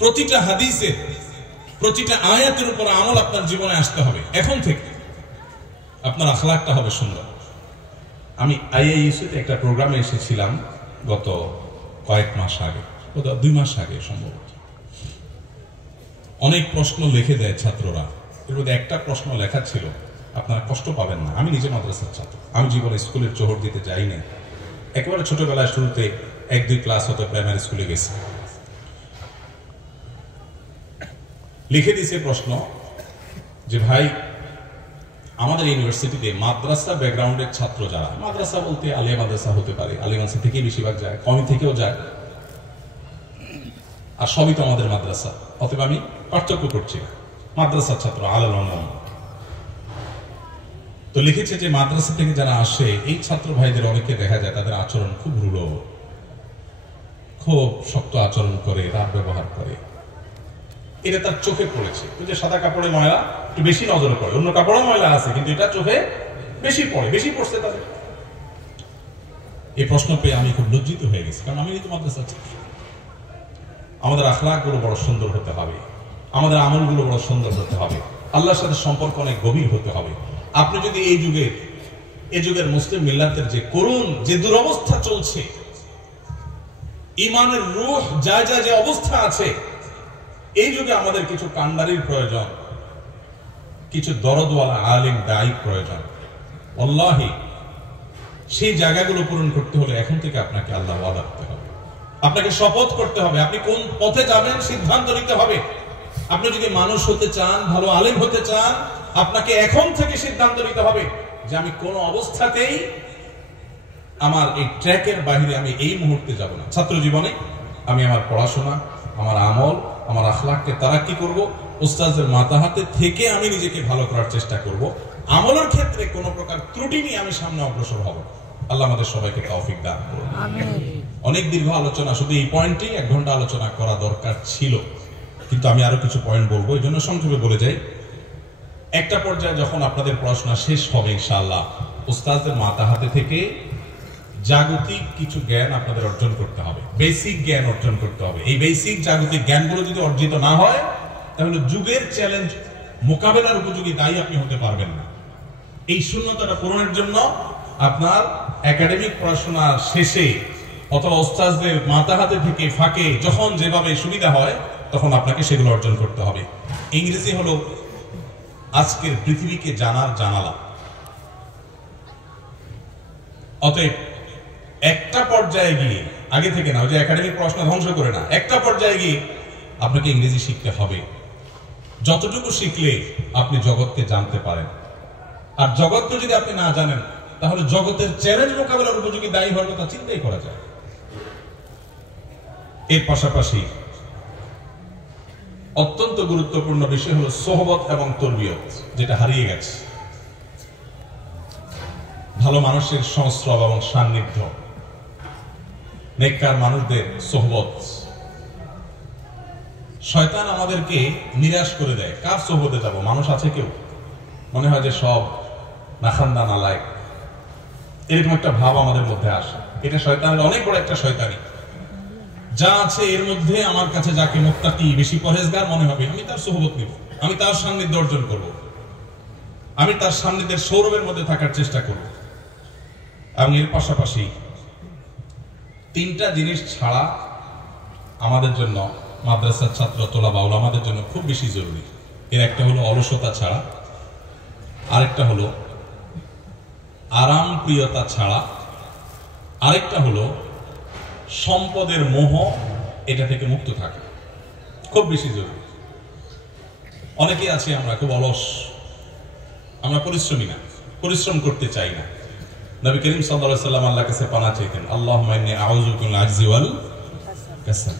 প্রতিটা হাদিসের প্রতিটা আয়াতের উপর আমল আপনার জীবনে আসতে হবে। এখন থেকে আপনার আখলাকটা হবে সুন্দর। আমি আইআইএসিতে একটা প্রোগ্রামে এসেছিলাম গত কয়েক মাস আগে, 2 মাস আগে সম্ভবত। অনেক প্রশ্ন লিখে দেয় ছাত্ররা, এর মধ্যে একটা প্রশ্ন লেখা ছিল, আপনারা কষ্ট পাবেন না, আমি নিজে মাদ্রাসার ছাত্র, আমি জীবনে স্কুলের চোহর দিতে যাই না, একেবারে ছোটবেলায় শুরুতে 1-2 ক্লাস হতে প্রাইমারি স্কুলে গেছি। লিখে দিয়েছে প্রশ্ন যে ভাই আমাদের ইউনিভার্সিটিতে মাদ্রাসা ব্যাকগ্রাউন্ডের ছাত্র যারা, মাদ্রাসা বলতে আলিয়া মাদ্রাসা হতে পারে, আলিয়া মাদ্রাসা থেকে বেশিরভাগ যায়, কমি থেকেও যায়, আর সবই তো আমাদের মাদ্রাসা, অতএব আমি পার্থক্য করছি না, মাদ্রাসার ছাত্র আলাল। তো লিখেছে যে মাদ্রাসা থেকে যারা আসে এই ছাত্র ভাইদের অনেকে দেখা যায় তাদের আচরণ খুব রূঢ়, খুব শক্ত আচরণ করে, রাত ব্যবহার করে। এটা তার চোখে পড়েছে। ওই যে সাদা কাপড়ে ময়লা একটু বেশি নজরে পড়ে, অন্য কাপড়ে ময়লা আছে কিন্তু এটা চোখে বেশি পড়ছে তাদের। এই প্রশ্ন পেয়ে আমি খুব লজ্জিত হয়ে গেছি, কারণ আমি তো মাদ্রাসার ছাত্র। আমাদের আখলাকগুলো বড় সুন্দর হতে হবে, আমাদের আমলগুলো বড় সুন্দর হতে হবে, আল্লাহর সাথে সম্পর্ক অনেক গভীর হতে হবে। আপনি যদি এই যুগের মুসলিম মিল্লাতের যে করুণ যে দুরবস্থা চলছে, ইমানের রূহ যে অবস্থা আছে, এই যুগে আমাদের কিছু কান্ডারির প্রয়োজন, কিছু দরদওয়ালা আলেম দায়ী প্রয়োজন। আল্লাহি সেই জায়গাগুলো পূরণ করতে হলে এখন থেকে আপনাকে আল্লাহ ওয়াদা করতে হবে, আপনাকে শপথ করতে হবে, আপনি কোন পথে যাবেন সিদ্ধান্ত নিতে হবে। আপনি যদি মানুষ হতে চান, ভালো আলেম হতে চান, আপনাকে এখন থেকে সিদ্ধান্ত নিতে হবে যে আমি কোন অবস্থাতেই আমার এই ট্র্যাকের বাইরে আমি এই মুহূর্তে যাব না। ছাত্র জীবনে আমি আমার পড়াশোনা, আমার আমল, আমার আখলাককে তারাক্কি করব, উস্তাদের মাথা হাতে থেকে আমি নিজেকে ভালো করার চেষ্টা করব। আমলের ক্ষেত্রে কোনো প্রকার ত্রুটি নিয়ে আমি সামনে অগ্রসর হব। আল্লাহ আমাদের সবাইকে তৌফিক দান করুন। অনেক দীর্ঘ আলোচনা, শুধু এই পয়েন্টেই 1 ঘন্টা আলোচনা করা দরকার ছিল, কিন্তু আমি আরো কিছু পয়েন্ট বলবো, এই জন্য সংক্ষেপে বলে যাই। একটা পর্যায়ে যখন আপনাদের পড়াশোনা শেষ হবে ইনশাআল্লাহ, উস্তাদের মাথা হাতে থেকে জাগতিক কিছু জ্ঞান আপনাদের অর্জন করতে হবে, বেসিক জ্ঞান অর্জন করতে হবে। এই বেসিক জাগতিক জ্ঞানগুলো যদি অর্জিত না হয় তাহলে যুগের চ্যালেঞ্জ মোকাবেলার উপযোগী দায়ী আপনি হতে পারবেন না। এই শূন্যতাটা পূরণের জন্য আপনার একাডেমিক পড়াশোনা শেষে অথবা উস্তাদদের মাথা হাতে থেকে ফাঁকে যখন যেভাবে সুবিধা হয় তখন আপনাকে সেগুলো অর্জন করতে হবে। ইংরেজি হলো আজকের পৃথিবীকে জানার জানালা। অতএব একটা পর্যায়ে গিয়ে, আগে থেকে না, ওই যে একাডেমিক পড়াশোনা ধ্বংস করে না, একটা পর্যায়ে গিয়ে আপনাকে ইংরেজি শিখতে হবে। যতটুকু শিখলে আপনি জগৎকে জানতে পারেন, আর জগৎকে যদি আপনি না জানেন তাহলে জগতের চ্যালেঞ্জ মোকাবেলার উপযোগী দায়ী হওয়ার কথা চিন্তাই করা যায়। এর পাশাপাশি অত্যন্ত গুরুত্বপূর্ণ বিষয় হলো সোহবত এবং তরবিয়ত, যেটা হারিয়ে গেছে। ভালো মানুষের সংস্রব এবং সান্নিধ্য, নেককার মানুষদের সোহবত। শয়তান আমাদেরকে নিরাশ করে দেয়। কার সোহবতে যাব? মানুষ আছে কেউ? মনে হয় যে সব নাখান্দা নালায়েক, এরকম একটা ভাব আমাদের মধ্যে আসে। এটা শয়তানের অনেক বড় একটা শয়তানি। যা আছে এর মধ্যে আমার কাছে যাকে মুত্তাকি, বেশি পরহেজগার মনে হবে, আমি তার সোহবত নিব। আমি তার সান্নিধ্য অর্জন করব, আমি তার সান্নিধ্যের সৌরভের মধ্যে থাকার চেষ্টা করব। এবং এর পাশাপাশি তিনটা জিনিস ছাড়া আমাদের জন্য, মাদ্রাসার ছাত্র তোলাবা আমাদের জন্য খুব বেশি জরুরি। এর একটা হলো অলসতা ছাড়া, আরেকটা হলো আরাম প্রিয়তা ছাড়া, আরেকটা হলো সম্পদের মোহ, এটা থেকে মুক্ত থাকা খুব বেশি জরুরি। অনেকেই আছে আমরা খুব অলস, আমরা পরিশ্রমী না, পরিশ্রম করতে চাই না। নবী করিম সাল্লাল্লাহু আলাইহি ওয়াসাল্লাম আল্লাহর কাছে পানা চাইতেন, আল্লাহুম্মা ইন্নী আউযু বিকা মিনাল আজজি ওয়াল কাসাল।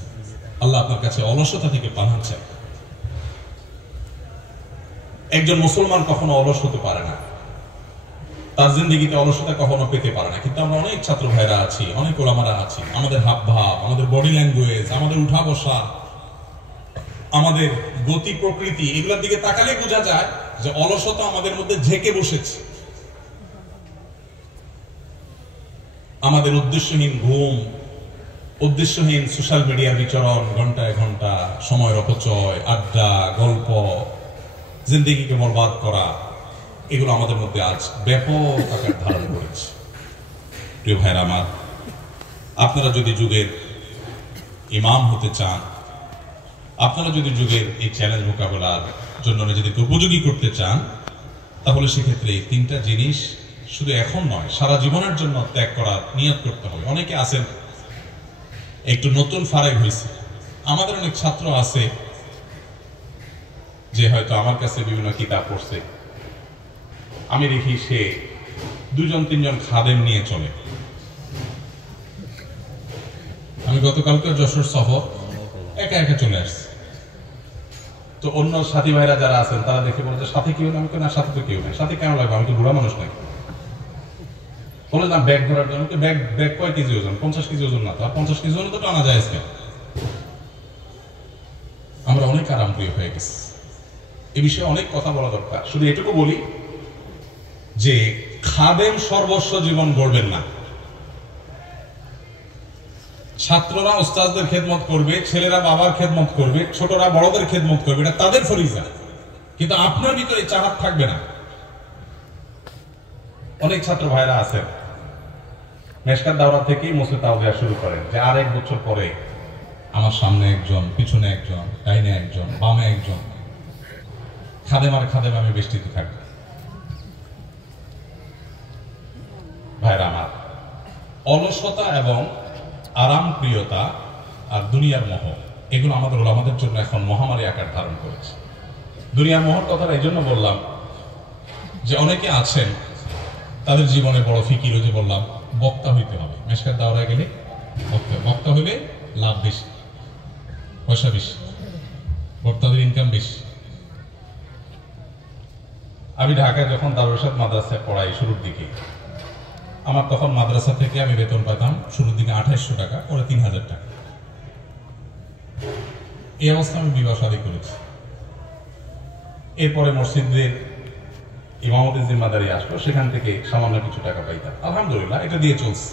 আল্লাহ আপনার কাছে অলসতা থেকে পানা চাই। একজন মুসলমান কখনো অলস হতে পারে না, তার জিন্দেগিতে অলসতা কখনো পেতে পারে না। কিন্তু আমরা অনেক ছাত্র ভাইরা আছি, অনেক ওলামারা আছি, আমাদের হাব ভাব, আমাদের বডি ল্যাঙ্গুয়েজ, আমাদের উঠা বসা, আমাদের গতি প্রকৃতি, এগুলোর দিকে তাকালে বোঝা যায় যে অলসতা আমাদের মধ্যে ঝেঁকে বসেছে। আমাদের উদ্দেশ্যহীন ঘুম, উদ্দেশ্যহীন সোশ্যাল মিডিয়ার বিচরণ, ঘন্টায় ঘন্টা সময়ের অপচয়, আড্ডা, গল্প, জিন্দেগিকে বরবাদ করা, এগুলো আমাদের মধ্যে আজ ব্যাপক আকার ধারণ করেছে। প্রিয় ভাইরা আমার, আপনারা যদি যুগের ইমাম হতে চান, আপনারা যদি যুগের এই চ্যালেঞ্জ মোকাবেলার জন্য নিজেদেরকে উপযোগী করতে চান, তাহলে সেক্ষেত্রে এই তিনটা জিনিস শুধু এখন নয়, সারা জীবনের জন্য ত্যাগ করার নিয়ত করতে হবে। অনেকে আছেন একটু নতুন ফারাক হয়েছে, আমাদের অনেক ছাত্র আছে যে হয়তো আমার কাছে বিভিন্ন কিতাব পড়ছে, আমি দেখি সে 2-3 খাদেম নিয়ে চলে। আমি গতকালকে যশোর সফর একা একা চলে আসছি, তো অন্য সাথী ভাইরা যারা আছেন তারা দেখে বলছে সাথে কেউ না, আমি না সাথে তো কেউ নেই। সাথে কেন লাগবে, আমি তো বুড়া মানুষ নাকি? বলে না ব্যাগ ধরার জন্য, ব্যাগ কয় কেজি ওজন? 50 কেজি ওজন না তো, আর 50 কেজি ওজন তো টানা যায় আজকে। আমরা অনেক আরামপ্রিয় হয়ে গেছি, এ বিষয়ে অনেক কথা বলা দরকার। শুধু এটুকু বলি যে খাদেম সর্বস্ব জীবন গড়বেন না। ছাত্ররা উস্তাদদের খেদমত করবে, ছেলেরা বাবার খেদমত করবে, ছোটরা বড়দের খেদমত করবে, এটা তাদের ফরিজা, কিন্তু আপনার ভিতরে চাহাত থাকবে না। অনেক ছাত্র ভাইরা আছে মেশকাত দাওরা থেকেই মুসে তাও দেওয়া শুরু করেন যে আর 1 বছর পরে আমার সামনে একজন, পিছনে একজন, ডাইনে একজন, বামে একজন, খাদেম আর খাদেম আমি বেষ্টিত থাকবো। ভাইরা আমার, অলসতা এবং আরাম প্রিয়তা আর দুনিয়ার মোহ, এগুলো আমাদের ওলামাদের জন্য এখন মহামারী আকার ধারণ করেছে। দুনিয়ার মোহর কথাটা এই জন্য বললাম যে অনেকে আছেন তাদের জীবনে বড় ফিকির, যে বললাম বক্তা হইতে হবে, মেশকাত দাওরা গেলে বক্তা হইলে লাভ বেশি, পয়সা বেশি, বক্তাদের ইনকাম বেশি। আমি ঢাকায় যখন দারুল ইরশাদ মাদ্রাসায় পড়াই শুরুর দিকে, আমার তখন মাদ্রাসা থেকে আমি বেতন পেতাম শুরুর দিকে 2800 টাকা, পরে 3000 টাকা। এই অবস্থা আমি বিবাহ শাদী করেছি। এরপরে মসজিদের ইমামতের জিম্মাদারি আসলো, সেখান থেকে সামান্য কিছু টাকা পাইতাম, আলহামদুলিল্লাহ এটা দিয়ে চলছে।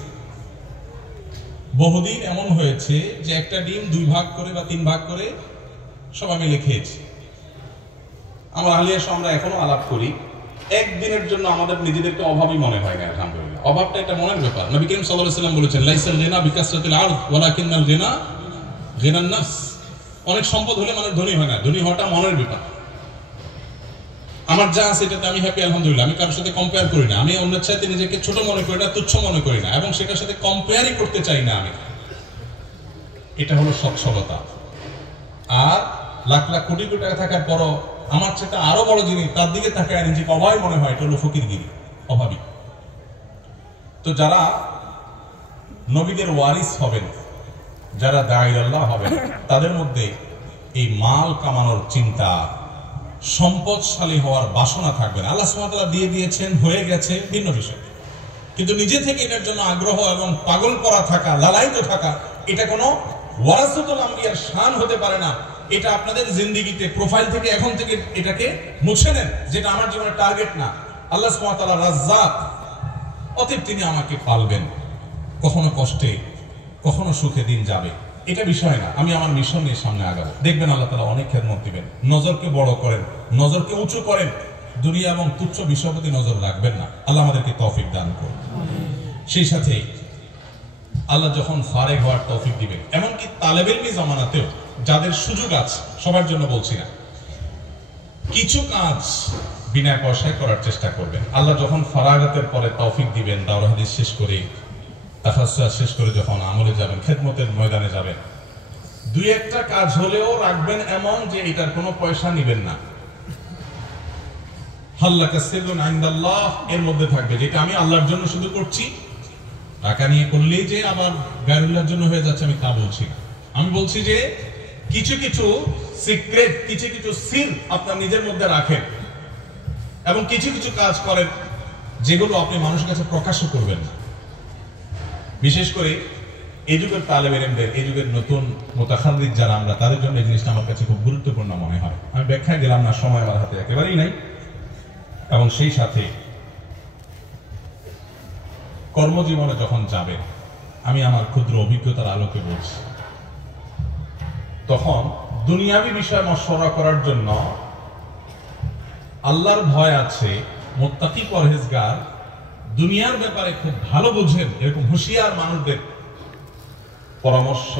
বহুদিন এমন হয়েছে যে একটা ডিম 2 ভাগ করে বা 3 ভাগ করে সবাই মিলে খেয়েছি। আমার আলিয়া আমরা এখনো আলাপ করি, একদিনের জন্য আমাদের নিজেদেরকে অভাবী মনে হয় না, আলহামদুলিল্লাহ। অভাবটা একটা মনের ব্যাপার। নবী করিম সাল্লাল্লাহু আলাইহি ওয়াসাল্লাম বলেছেন, লাইসাল গিনা বিকাসরাতিল আরদ ওয়ালাকিন্নাল গিনা গিনান নাফস। অনেক সম্পদ হলে মানুষ ধনী হয় না, ধনী হওয়াটা মনের ব্যাপার। আমার যা আছে এটাতে আমি হ্যাপি, আলহামদুলিল্লাহ। আমি কারোর সাথে কম্পেয়ার করি না, আমি অন্যের চাইতে নিজেকে ছোট মনে করি না, তুচ্ছ মনে করি না, এবং সেটার সাথে কম্পেয়ারই করতে চাই না আমি। এটা হলো সচ্ছলতা। আর লাখ লাখ কোটি কোটি টাকা থাকার পরও আমার চাইতে আরো বড় জিনিস, তার দিকে তাকায় নিজেকে অভাবী মনে হয়, এটা হলো ফকিরগিরি, অভাবী। তো যারা নবীদের ওয়ারিস হবেন, যারা দাঈ আল্লাহ হবেন, তাদের মধ্যে এই মাল কামানোর চিন্তা, সম্পদশালী হওয়ার বাসনা থাকবে না। আল্লাহ সুবহানাহু ওয়া তাআলা দিয়ে দিয়েছেন, হয়ে গেছে, ভিন্ন বিষয়। কিন্তু নিজে থেকে এটার জন্য আগ্রহ এবং পাগল করা থাকা, লালায়িত থাকা, এটা কোনো ওয়ারাসাতুল আম্বিয়ার শান হতে পারে না। এটা আপনাদের জিন্দেগিতে প্রোফাইল থেকে এখন থেকে এটাকে মুছে নেন, যেটা আমার জীবনের টার্গেট না। আল্লাহ সুবহানাহু ওয়া তাআলা রাজ্জাক, অতএব তিনি আমাকে পালবেন, কখনো কষ্টে কখনো সুখে দিন যাবে। এটা বিষয় না, আমি আমার মিশন নিয়ে সামনে আগাবো। দেখবেন আল্লাহ তাআলা অনেক খেদমত দিবেন। নজরকে বড় করেন, নজরকে উঁচু করেন, দুনিয়া এবং তুচ্ছ বিষয়ের প্রতি নজর রাখবেন না। আল্লাহ আমাদেরকে তৌফিক দান করুন। সেই সাথে আল্লাহ যখন ফারেগ হওয়ার তৌফিক দিবেন, এমনকি তালেবে ইলমি জামানাতেও যাদের সুযোগ আছে, সবার জন্য বলছি না, কিছু কাজ বিনা পয়সায় করার চেষ্টা করবেন। আল্লাহ যখন ফারাগাতের পরে তৌফিক দিবেন, দাওরা হাদিস শেষ করে, তাফাসসুর শেষ করে যখন আমলে যাবেন, খেদমতের ময়দানে যাবেন, দুই একটা কাজ হলেও রাখবেন এমন যে এটার কোনো পয়সা নেবেন না। হাল্লাকা সিররুন ইনদাল্লাহ, এর মধ্যে থাকবে যেটা আমি আল্লাহর জন্য শুধু করছি। টাকা নিয়ে করলেই যে আবার গায়রুল্লাহর জন্য হয়ে যাচ্ছে, আমি তা বলছি না। আমি বলছি যে কিছু কিছু সিক্রেট, কিছু কিছু সির আপনার নিজের মধ্যে রাখেন এবং কিছু কিছু কাজ করেন যেগুলো আপনি মানুষের কাছে প্রকাশও করবেন না। বিশেষ করে এই যুগের তালেবে ইলমদের, এই যুগের নতুন মুতাখাররিজ যারা আমরা, তাদের জন্য এই জিনিসটা আমার কাছে খুব গুরুত্বপূর্ণ মনে হয়। আমি ব্যাখ্যায় গেলাম না, সময় আমার হাতে একেবারেই নাই। এবং সেই সাথে কর্মজীবনে যখন যাবেন, আমি আমার ক্ষুদ্র অভিজ্ঞতার আলোকে বলছি, তখন দুনিয়াবী বিষয় মশওয়ারা করার জন্য আল্লাহর ভয় আছে, মুত্তাকি পরহেজগার, দুনিয়ার ব্যাপারে খুব ভালো বুঝেন এরকম হুঁশিয়ার মানুষদের পরামর্শ,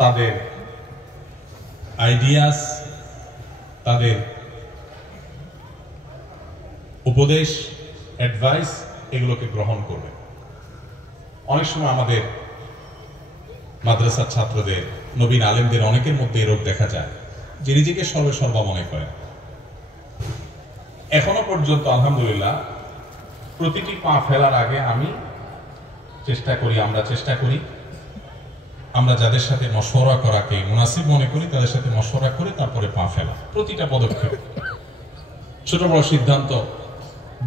তাদের আইডিয়াস, তাদের উপদেশ, অ্যাডভাইস, এগুলোকে গ্রহণ করবে। অনেক সময় আমাদের মাদ্রাসার ছাত্রদের, নবীন আলেমদের অনেকের মধ্যে এই রোগ দেখা যায় যে নিজেকে সর্বসর্বা মনে করেন। এখনো পর্যন্ত আলহামদুলিল্লাহ প্রতিটি পা ফেলার আগে আমি চেষ্টা করি, আমরা যাদের সাথে মশওয়ারা করাকে মুনাসিব মনে করি, তাদের সাথে মশওয়ারা করে তারপরে পা ফেলা। প্রতিটা পদক্ষেপ, ছোট বড় সিদ্ধান্ত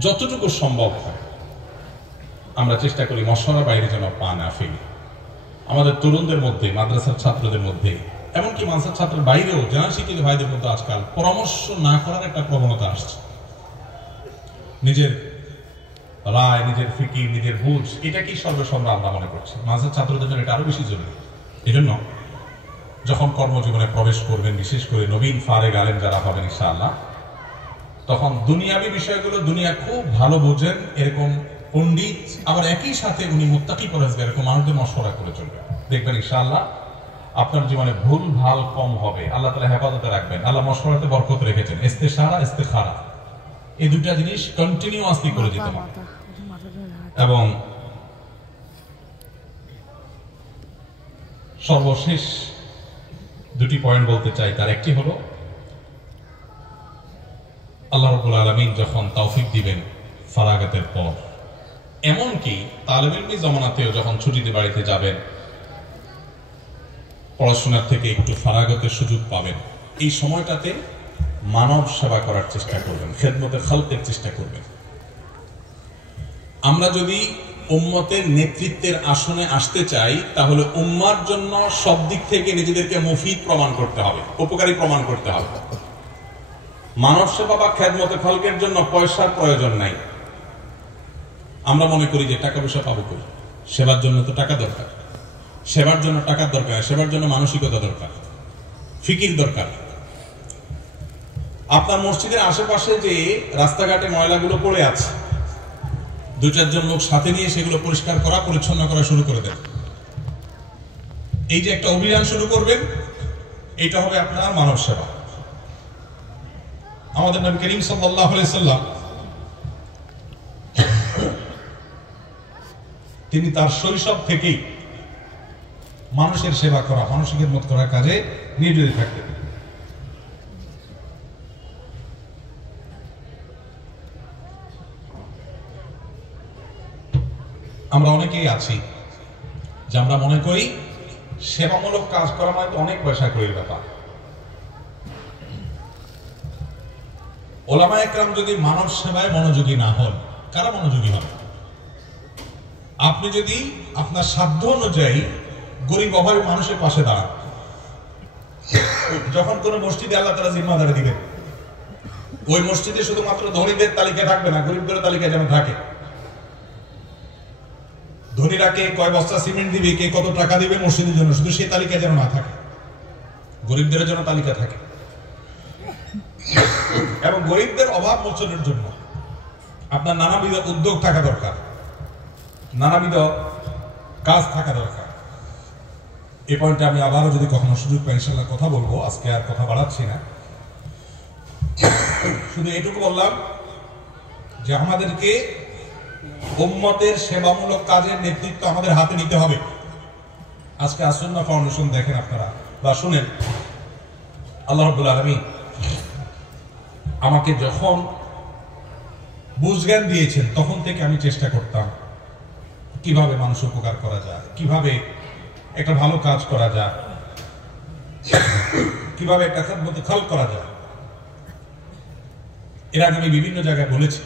যতটুকু সম্ভব হয় আমরা চেষ্টা করি মশওয়ারার বাইরে যেন পা না ফেলি। আমাদের তরুণদের মধ্যে, মাদ্রাসার ছাত্রদের মধ্যে, এমনকি মাদ্রাসার ছাত্রের বাইরেও জানা শিক্ষিত ভাইদের মধ্যে আজকাল পরামর্শ না করার একটা প্রবণতা আসছে। নিজের রায়, নিজের ফিকির, নিজের বুঝ, এটাকেই সর্বসর্বা আমরা মনে করছি। মাদ্রাসার ছাত্রদের জন্য এটা আরো বেশি জরুরি। এই জন্য যখন কর্মজীবনে প্রবেশ করবেন, বিশেষ করে নবীন ফারেগ আলেম যারা হবেন ইনশাআল্লাহ, তখন দুনিয়াবী বিষয়গুলো দুনিয়া খুব ভালো বোঝেন এরকম পণ্ডিত, আবার একই সাথে উনি মুত্তাকি পরহেজগার, এরকম মানুষদের মশওয়ারা করে চলবেন। দেখবেন ইনশাআল্লাহ আপনার জীবনে ভুল ভাল কম হবে, আল্লাহ তাআলা হেফাজতে রাখবেন। আল্লাহ মশওয়ারাতে বরকত রেখেছেন। ইস্তেশারা, ইস্তেখারা, এই দুটা জিনিস কন্টিনিউয়াসলি করে যেতে হবে। এবং সর্বশেষ দুটি পয়েন্ট বলতে চাই। তার একটি হলো, আল্লাহ রাব্বুল আলামিন যখন তৌফিক দিবেন ফারাগাতের পর, এমনকি তালেবে ইলমি জামানাতেও যখন ছুটিতে বাড়িতে যাবেন, পড়াশোনার থেকে একটু ফারাগতের সুযোগ পাবেন, এই সময়টাতে মানব সেবা করার চেষ্টা করবেন, খেদমতে খালকের চেষ্টা করবেন। আমরা যদি উম্মতের নেতৃত্বের আসনে আসতে চাই, তাহলে উম্মার জন্য সব দিক থেকে নিজেদেরকে মুফিদ প্রমাণ করতে হবে, উপকারী প্রমাণ করতে হবে। মানব সেবা বা খেদমতে খালকের জন্য পয়সার প্রয়োজন নাই। আমরা মনে করি যে টাকা পয়সা পাবো কই, সেবার জন্য তো টাকা দরকার, সেবার জন্য টাকার দরকার, সেবার জন্য মানসিকতা দরকার, ফিকির দরকার। আপনার মসজিদের আশেপাশে যে রাস্তাঘাটে ময়লাগুলো পড়ে আছে, দু চারজন লোক সাথে নিয়ে সেগুলো পরিষ্কার করা, পরিচ্ছন্ন করা শুরু করে দেন। এই যে একটা অভিযান শুরু করবেন, এটা হবে আপনার মানব সেবা। আমাদের নবী করিম সাল্লাল্লাহু আলাইহি সাল্লাম তিনি তার শৈশব থেকেই মানুষের সেবা করা, মানুষের খেদমত করার কাজে নিয়োজিত থাকতেন। আমরা অনেকেই আছি যে আমরা মনে করি সেবামূলক কাজ করা মানে অনেক পয়সা করির ব্যাপার। ওলামা একরাম যদি মানব সেবায় মনোযোগী না হন, কারা মনোযোগী হবে? আপনি যদি আপনার সাধ্য অনুযায়ী গরিব অভাবী মানুষের পাশে দাঁড়ান, যখন কোন মসজিদে আল্লাহ তাআলা জিম্মাদারি দিবেন, ওই মসজিদে শুধুমাত্র ধনীদের তালিকা থাকবে না, গরিবদের তালিকা যেন থাকে। ধনীরা কে কয় বস্তা সিমেন্ট দিবে, কে কত টাকা দিবে মসজিদের জন্য, শুধু সেই তালিকা যেন না থাকে, গরিবদের জন্য তালিকা থাকে। এবং গরিবদের অভাব মোচনের জন্য আপনার নানাবিধ উদ্যোগ থাকা দরকার, নানাবিধ কাজ থাকা দরকার। এই পয়েন্টে আমি আবারও যদি কখনো সুযোগ পাই ইনশাআল্লাহ কথা বলবো, আজকে আর কথা বাড়াচ্ছি না। শুধু এটুকু বললাম যে আমাদেরকে উম্মতের সেবামূলক কাজের নেতৃত্ব আমাদের হাতে নিতে হবে। আজকে আসুন্নাহ ফাউন্ডেশন দেখেন আপনারা বা শুনেন, আল্লাহ রাব্বুল আলামিন আমাকে যখন বুঝজ্ঞান দিয়েছেন তখন থেকে আমি চেষ্টা করতাম কিভাবে মানুষ উপকার করা যায়, কিভাবে একটা ভালো কাজ করা যায়, কিভাবে একটা খেদমতে খাল করা যায়। এর আগে আমি বিভিন্ন জায়গায় বলেছি,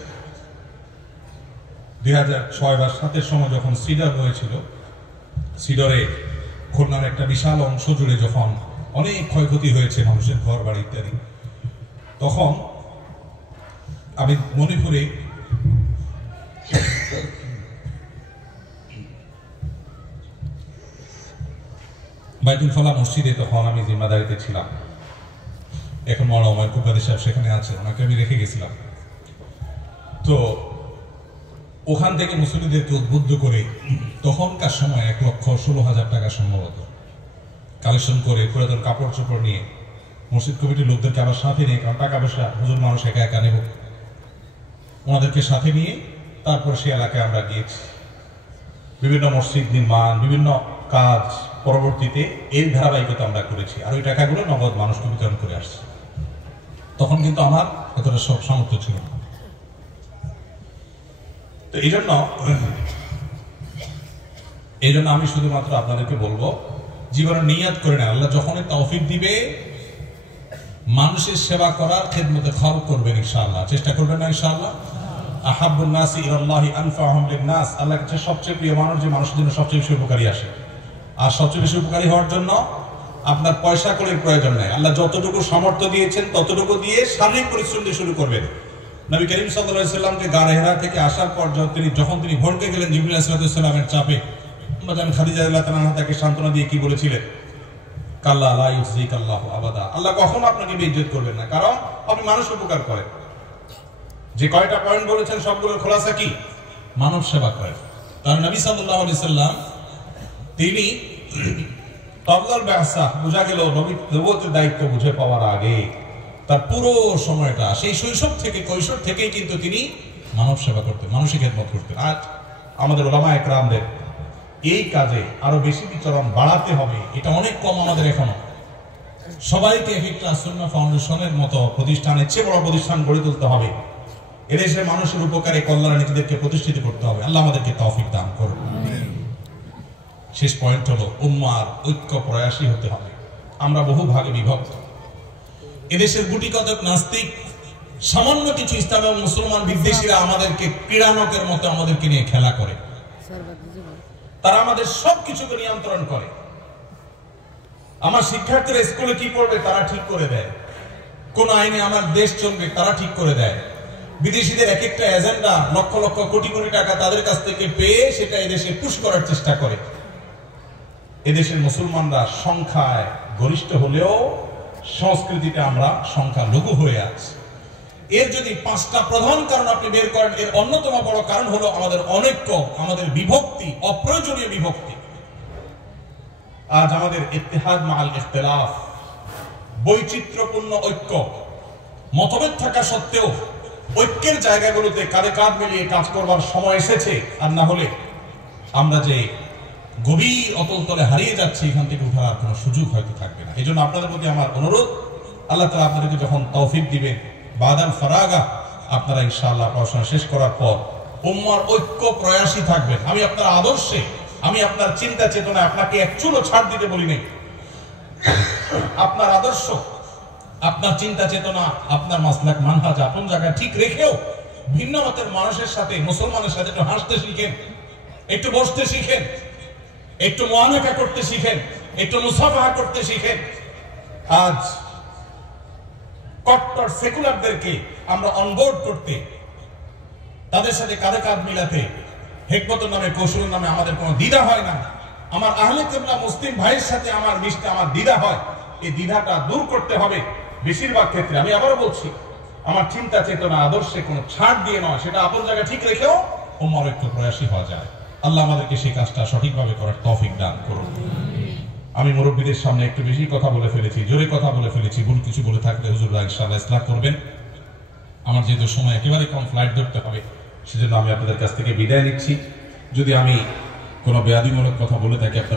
2006 বা 2007 সময় যখন সিডর হয়েছিল, সিডরে খুলনার একটা বিশাল অংশ জুড়ে যখন অনেক ক্ষয়ক্ষতি হয়েছে মানুষের ঘর বাড়ি ইত্যাদি, তখন আমি মণিপুরে বাইতুল ফলা মসজিদে তখন আমি জিম্মাদারিতে ছিলাম। এখন মাওলানা ওমর কুব্বাদি সাহেব সেখানে আছে, ওনাকে আমি রেখে গেছিলাম। তো ওখান থেকে মুসল্লিদেরকে উদ্বুদ্ধ করে তখনকার সময় 1,16,000 টাকা সম্ভবত কালেকশন করে পুরাতন কাপড় চোপড় নিয়ে মসজিদ কমিটির লোকদেরকে আবার সাথে নিয়ে, কারণ টাকা পয়সা হুজুর মানুষ একা একা নেব, ওনাদেরকে সাথে নিয়ে তারপর সে এলাকায় আমরা গিয়েছি। বিভিন্ন মসজিদ নির্মাণ, বিভিন্ন কাজ পরবর্তীতে এই ধারাবাহিকতা আমরা করেছি। আর ওই টাকাগুলো নগদ মানুষকে বিতরণ করে আসছি। তখন কিন্তু আমার এতটা সব সামর্থ্য ছিল না। তো এই জন্য আমি শুধুমাত্র আপনাদেরকে বলবো, জীবনে নিয়াত করে না, আল্লাহ যখনই তৌফিক দিবে মানুষের সেবা করার খেদমতে খাল করবেন ইনশাআল্লাহ, চেষ্টা করবেন না ইনশাআল্লাহ। আহাব্বুন নাসি ইলাল্লাহি আনফাহুম লিন-নাস, আল্লাহর কাছে সবচেয়ে প্রিয় মানুষ যে মানুষের জন্য সবচেয়ে বেশি উপকারী আসে। আর সবচেয়ে বেশি উপকারী হওয়ার জন্য আপনার পয়সা কড়ির প্রয়োজন নাই। আল্লাহ যতটুকু সামর্থ্য দিয়েছেন ততটুকু দিয়ে শারীরিক পরিশ্রম দিয়ে শুরু করবেন। নবী করিম সাল্লাল্লাহু আলাইহি সাল্লামকে গারে হেরা থেকে আসার পর যখন তিনি ভড়কে গেলেন জিবরিল আলাইহিস সালামের চাপে, মাদান খাদিজা রাদিয়াল্লাহু তাআলা তাকে সান্ত্বনা দিয়ে কি বলেছিলেন? কাল্লা লা ইউযিকাল্লাহু আবাদা, আল্লাহ কখনো আপনাকে বেইজ্জত করবেন না, কারণ আপনি মানুষ উপকার করেন। যে কয়টা পয়েন্ট বলেছেন সবগুলোর খোলাসা কি? মানব সেবা করেন। কারণ নবী সাল্লাল্লাহু আলাইহি সাল্লাম তিনি তাবলাল বাসা বুঝা গেল নবুয়তের দায়িত্ব বুঝে পাওয়ার আগে তার পুরো সময়টা সেই শৈশব থেকে কৈশোর থেকেই কিন্তু তিনি মানব সেবা করতেন, মানুষের খেদমত করতেন। আজ আমাদের উলামা একরামদের এই কাজে আরো বেশি বিচরণ বাড়াতে হবে, এটা অনেক কম আমাদের এখনো। সবাইকে একটা সুন্নাহ ফাউন্ডেশনের মতো প্রতিষ্ঠানের চেয়ে বড় প্রতিষ্ঠান গড়ে তুলতে হবে। এদেশের মানুষের উপকারে কল্যাণে নিজেদেরকে প্রতিষ্ঠিত করতে হবে। আল্লাহ আমাদেরকে তৌফিক দান করুন। শেষ পয়েন্ট হলো উম্মার ঐক্য প্রয়াসী হতে হবে। আমরা বহু ভাগে বিভক্ত। এদেশের গুটি কতক নাস্তিক, সামান্য কিছু ইসলাম এবং মুসলমান বিদ্বেষীরা আমাদেরকে ক্রীড়ানকের মতো আমাদেরকে নিয়ে খেলা করে। তারা আমাদের সবকিছুকে নিয়ন্ত্রণ করে। আমার শিক্ষার্থীরা স্কুলে কি পড়বে তারা ঠিক করে দেয়, কোন আইনে আমার দেশ চলবে তারা ঠিক করে দেয়। বিদেশিদের এক একটা এজেন্ডা, লক্ষ লক্ষ কোটি কোটি টাকা তাদের কাছ থেকে পেয়ে সেটা এদেশে পুশ করার চেষ্টা করে। এদেশের মুসলমানরা সংখ্যায় গরিষ্ঠ হলেও সংস্কৃতিতে আমরা সংখ্যালঘু হয়ে আছি। এর যদি 5টা প্রধান কারণ আপনি বের করেন, এর অন্যতম বড় কারণ হলো আমাদের অনৈক্য, আমাদের বিভক্তি, অপ্রয়োজনীয় বিভক্তি। আজ আমাদের ইত্তেহাদ মাআল ইখতিলাফ, বৈচিত্র্যপূর্ণ ঐক্য, মতভেদ থাকা সত্ত্বেও ঐক্যের জায়গাগুলোতে কাঁধে কাঁধ মিলিয়ে কাজ করবার সময় এসেছে। আর না হলে আমরা যে গভীর অতল তলে হারিয়ে যাচ্ছি, এখান থেকে উঠার কোনো সুযোগ হয়তো থাকবে না। এই জন্য আপনাদের প্রতি আমার অনুরোধ, আল্লাহ তাআলা আপনাদেরকে যখন তৌফিক দিবেন, বাদাল ফারাগা, আপনারা ইনশাআল্লাহ পড়াশোনা শেষ করার পর উম্মার ঐক্য প্রয়াসী থাকবেন। আমি আপনার আদর্শে, আমি আপনার চিন্তা চেতনায় আপনাকে এক চুলো ছাড় দিতে বলি নাই। আপনার আদর্শ, আপনার চিন্তা চেতনা, আপনার মাসলাক মানহাজ আপন জায়গায় ঠিক রেখেও ভিন্ন মতের মানুষের সাথে, মুসলমানের সাথে একটু হাসতে শিখেন, একটু বসতে শিখেন, একটু মুআনাকা করতে শিখেন, একটু মুসাফাহা করতে শিখেন। আজ কট্টর সেকুলারদেরকে আমরা অনবোর্ড করতে, তাদের সাথে কাঁধে কাঁধ মিলাতে হিকমতের নামে, কৌশলের নামে আমাদের কোনো দ্বিধা হয় না। আমার আহলে কিবলা মুসলিম ভাইয়ের সাথে আমার মিশতে আমার দ্বিধা হয়, এই দ্বিধাটা দূর করতে হবে। বেশিরভাগ ক্ষেত্রে আমি আবারও বলছি, আমার চিন্তা চেতনা আদর্শে কোনো ছাড় দিয়ে নয়, সেটা আপন জায়গায় ঠিক রেখেও উম্মার ঐক্য প্রয়াসী হওয়া যায়। আল্লাহ আমাদেরকে সেই কাজটা সঠিকভাবে করার তৌফিক দান করুন। আমি মুরব্বীদের সামনে একটু বেশি কথা বলে ফেলেছি, জোরে কথা বলে ফেলেছি, ভুল কিছু বলে থাকলে হুজুররা ইনশাআল্লাহ ইসলাহ করবেন। আমার যেহেতু সময় একেবারে কম, ফ্লাইট ধরতে হবে, সেজন্য আমি আপনাদের কাছ থেকে বিদায় নিচ্ছি। যদি আমি কোনো বেয়াদিমূলক কথা বলে থাকি